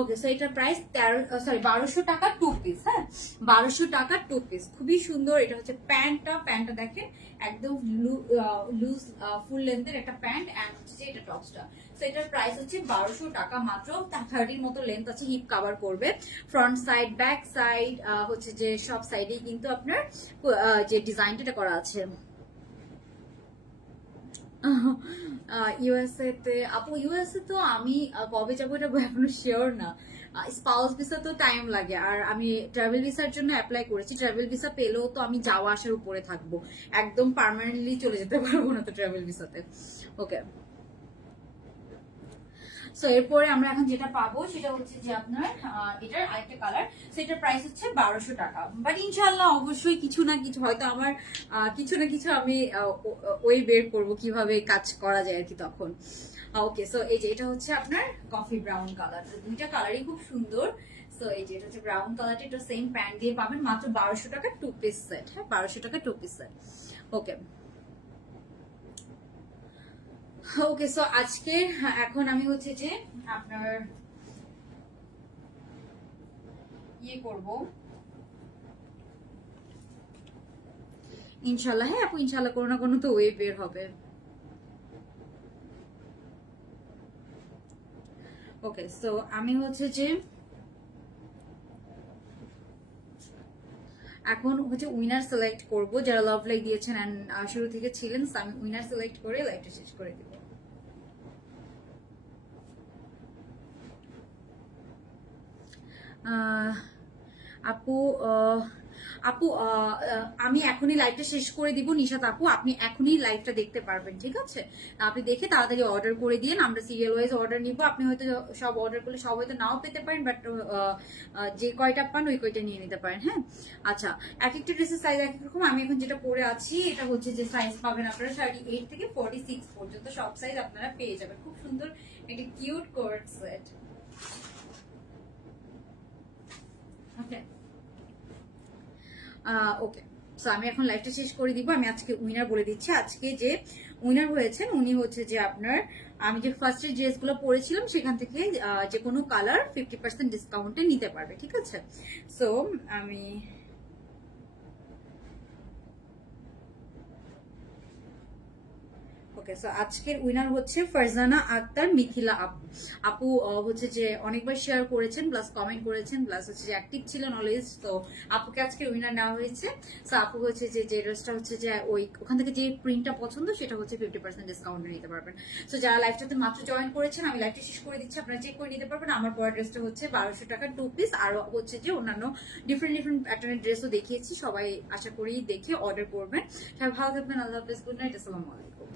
Okay, so এটার প্রাইস 1200 টাকা 2 পিস। হ্যাঁ, 1200 টাকা 2 পিস, খুবই সুন্দর। এটা হচ্ছে প্যান্টটা দেখেন একদম লুজ ফুল লেন্থের একটা প্যান্ট, এন্ড হচ্ছে যে এটা টপসটা। সো এটার প্রাইস হচ্ছে 1200 টাকা মাত্র। 30 মতো লেন্থ আছে, হিপ কভার করবে, ফ্রন্ট সাইড ব্যাক সাইড হচ্ছে যে সব সাইডেই কিন্তু আপনার যে ডিজাইনটা করা আছে। ইউএসএ তে আপু, ইউএসএ তো আমি কবে যাবো এটা এখনো শিওর না। স্পাউস ভিসা তো টাইম লাগে, আর আমি ট্রাভেল ভিসার জন্য অ্যাপ্লাই করেছি। ট্রাভেল ভিসা পেলেও তো আমি যাওয়া আসার উপরে থাকবো, একদম পার্মানেন্টলি চলে যেতে পারবো না তো ট্রাভেল ভিসাতে। ওকে, সো এরপরে আমরা এখন যেটা পাবো সেটা হচ্ছে যে আপনার এটার আরেকটা কালার। সো এটার প্রাইস হচ্ছে 1200 টাকা। বাট ইনশাল্লাহ অবশ্যই কিছু না কিছু, হয়তো আমার কিছু না কিছু আমি ওই বের করবো কিভাবে কাজ করা যায় আর কি তখন। ওকে, সো এই যে এটা হচ্ছে আপনার কফি ব্রাউন কালার, দুইটা কালারই খুব সুন্দর। সো এই যে এটা হচ্ছে ব্রাউন কালারটা, এটা সেম প্যান্ট দিয়ে পাবেন মাত্র 1200 টাকা 2 পিস সেট। হ্যাঁ, 1200 টাকা 2 পিস সেট। ওকে ওকে, সো আজকে এখন আমি হচ্ছে যে আপনার ইয়ে করব ইনশাল্লাহ। হ্যাঁ আপু, ইনশাল্লাহ কোনো না কোনো তো ওয়ে বের হবে। ওকে, সো আমি হচ্ছে যে এখন হচ্ছে উইনার সিলেক্ট করব, যারা লাভ লাইক দিয়েছেন এন্ড শুরু থেকে ছিলেন। আমি উইনার সিলেক্ট করে লাইভটা শেষ করে দিব। আপু আপু আমি এখনই লাইভটা শেষ করে দিব নিশাত আপু, আপনি এখনই লাইভটা দেখতে পারবেন, ঠিক আছে। আপনি দেখে তাড়াতাড়ি অর্ডার করে দিন, আমরা সিরিয়াল ওয়াইজ অর্ডার নিব। আপনি হয়তো সব অর্ডার করলে সব হয়তো নাও পেতে পারেন, বাট যে কয়টা পান ওই কয়টা নিয়ে নিতে পারেন। হ্যাঁ, আচ্ছা, এক একটা ড্রেসের সাইজ এক এক রকম। আমি এখন যেটা পরে আছি এটা হচ্ছে যে সাইজ পাবেন আপনারা 38 থেকে 46 পর্যন্ত, সব সাইজ আপনারা পেয়ে যাবেন। খুব সুন্দর একটি কিউট কোট সেট। ওকে ওকে, সো আমি এখন লাইভটা শেষ করে দিব। আমি আজকে উইনার বলে দিচ্ছি। আজকে যে উইনার হয়েছেন উনি হচ্ছে যে আপনার, আমি যে ফার্স্টে ড্রেসগুলো পরেছিলাম সেখান থেকে যে কোনো কালার 50% ডিসকাউন্টে নিতে পারবে, ঠিক আছে। সো আমি ওকে, সো আজকের উইনার হচ্ছে ফারজানা আক্তার মিথিলা আপু। আপু হচ্ছে যে অনেকবার শেয়ার করেছেন, প্লাস কমেন্ট করেছেন, প্লাস হচ্ছে যে অ্যাক্টিভ ছিলেন অলওয়েজ। তো আপুকে আজকে উইনার নেওয়া হয়েছে। সো আপু হচ্ছে যে ড্রেসটা হচ্ছে যে ওখান থেকে যে প্রিন্টটা পছন্দ সেটা হচ্ছে 50% ডিসকাউন্টে নিতে পারবেন। সো যারা লাইভটাতে মাত্র জয়েন করেছেন, আমি লাইভটা শেষ করে দিচ্ছি, আপনারা চেক করে নিতে পারবেন। আমার পরের ড্রেসটা হচ্ছে 1200 টাকা 2 পিস, আর হচ্ছে যে অন্যান্য ডিফারেন্ট ডিফারেন্ট প্যাটার্নের ড্রেসও দেখিয়েছি। সবাই আশা করি দেখে অর্ডার করবেন। সবাই ভালো থাকবেন, আল্লাহ হাফেজ, গুড নাইট, আসসালামু আলাইকুম।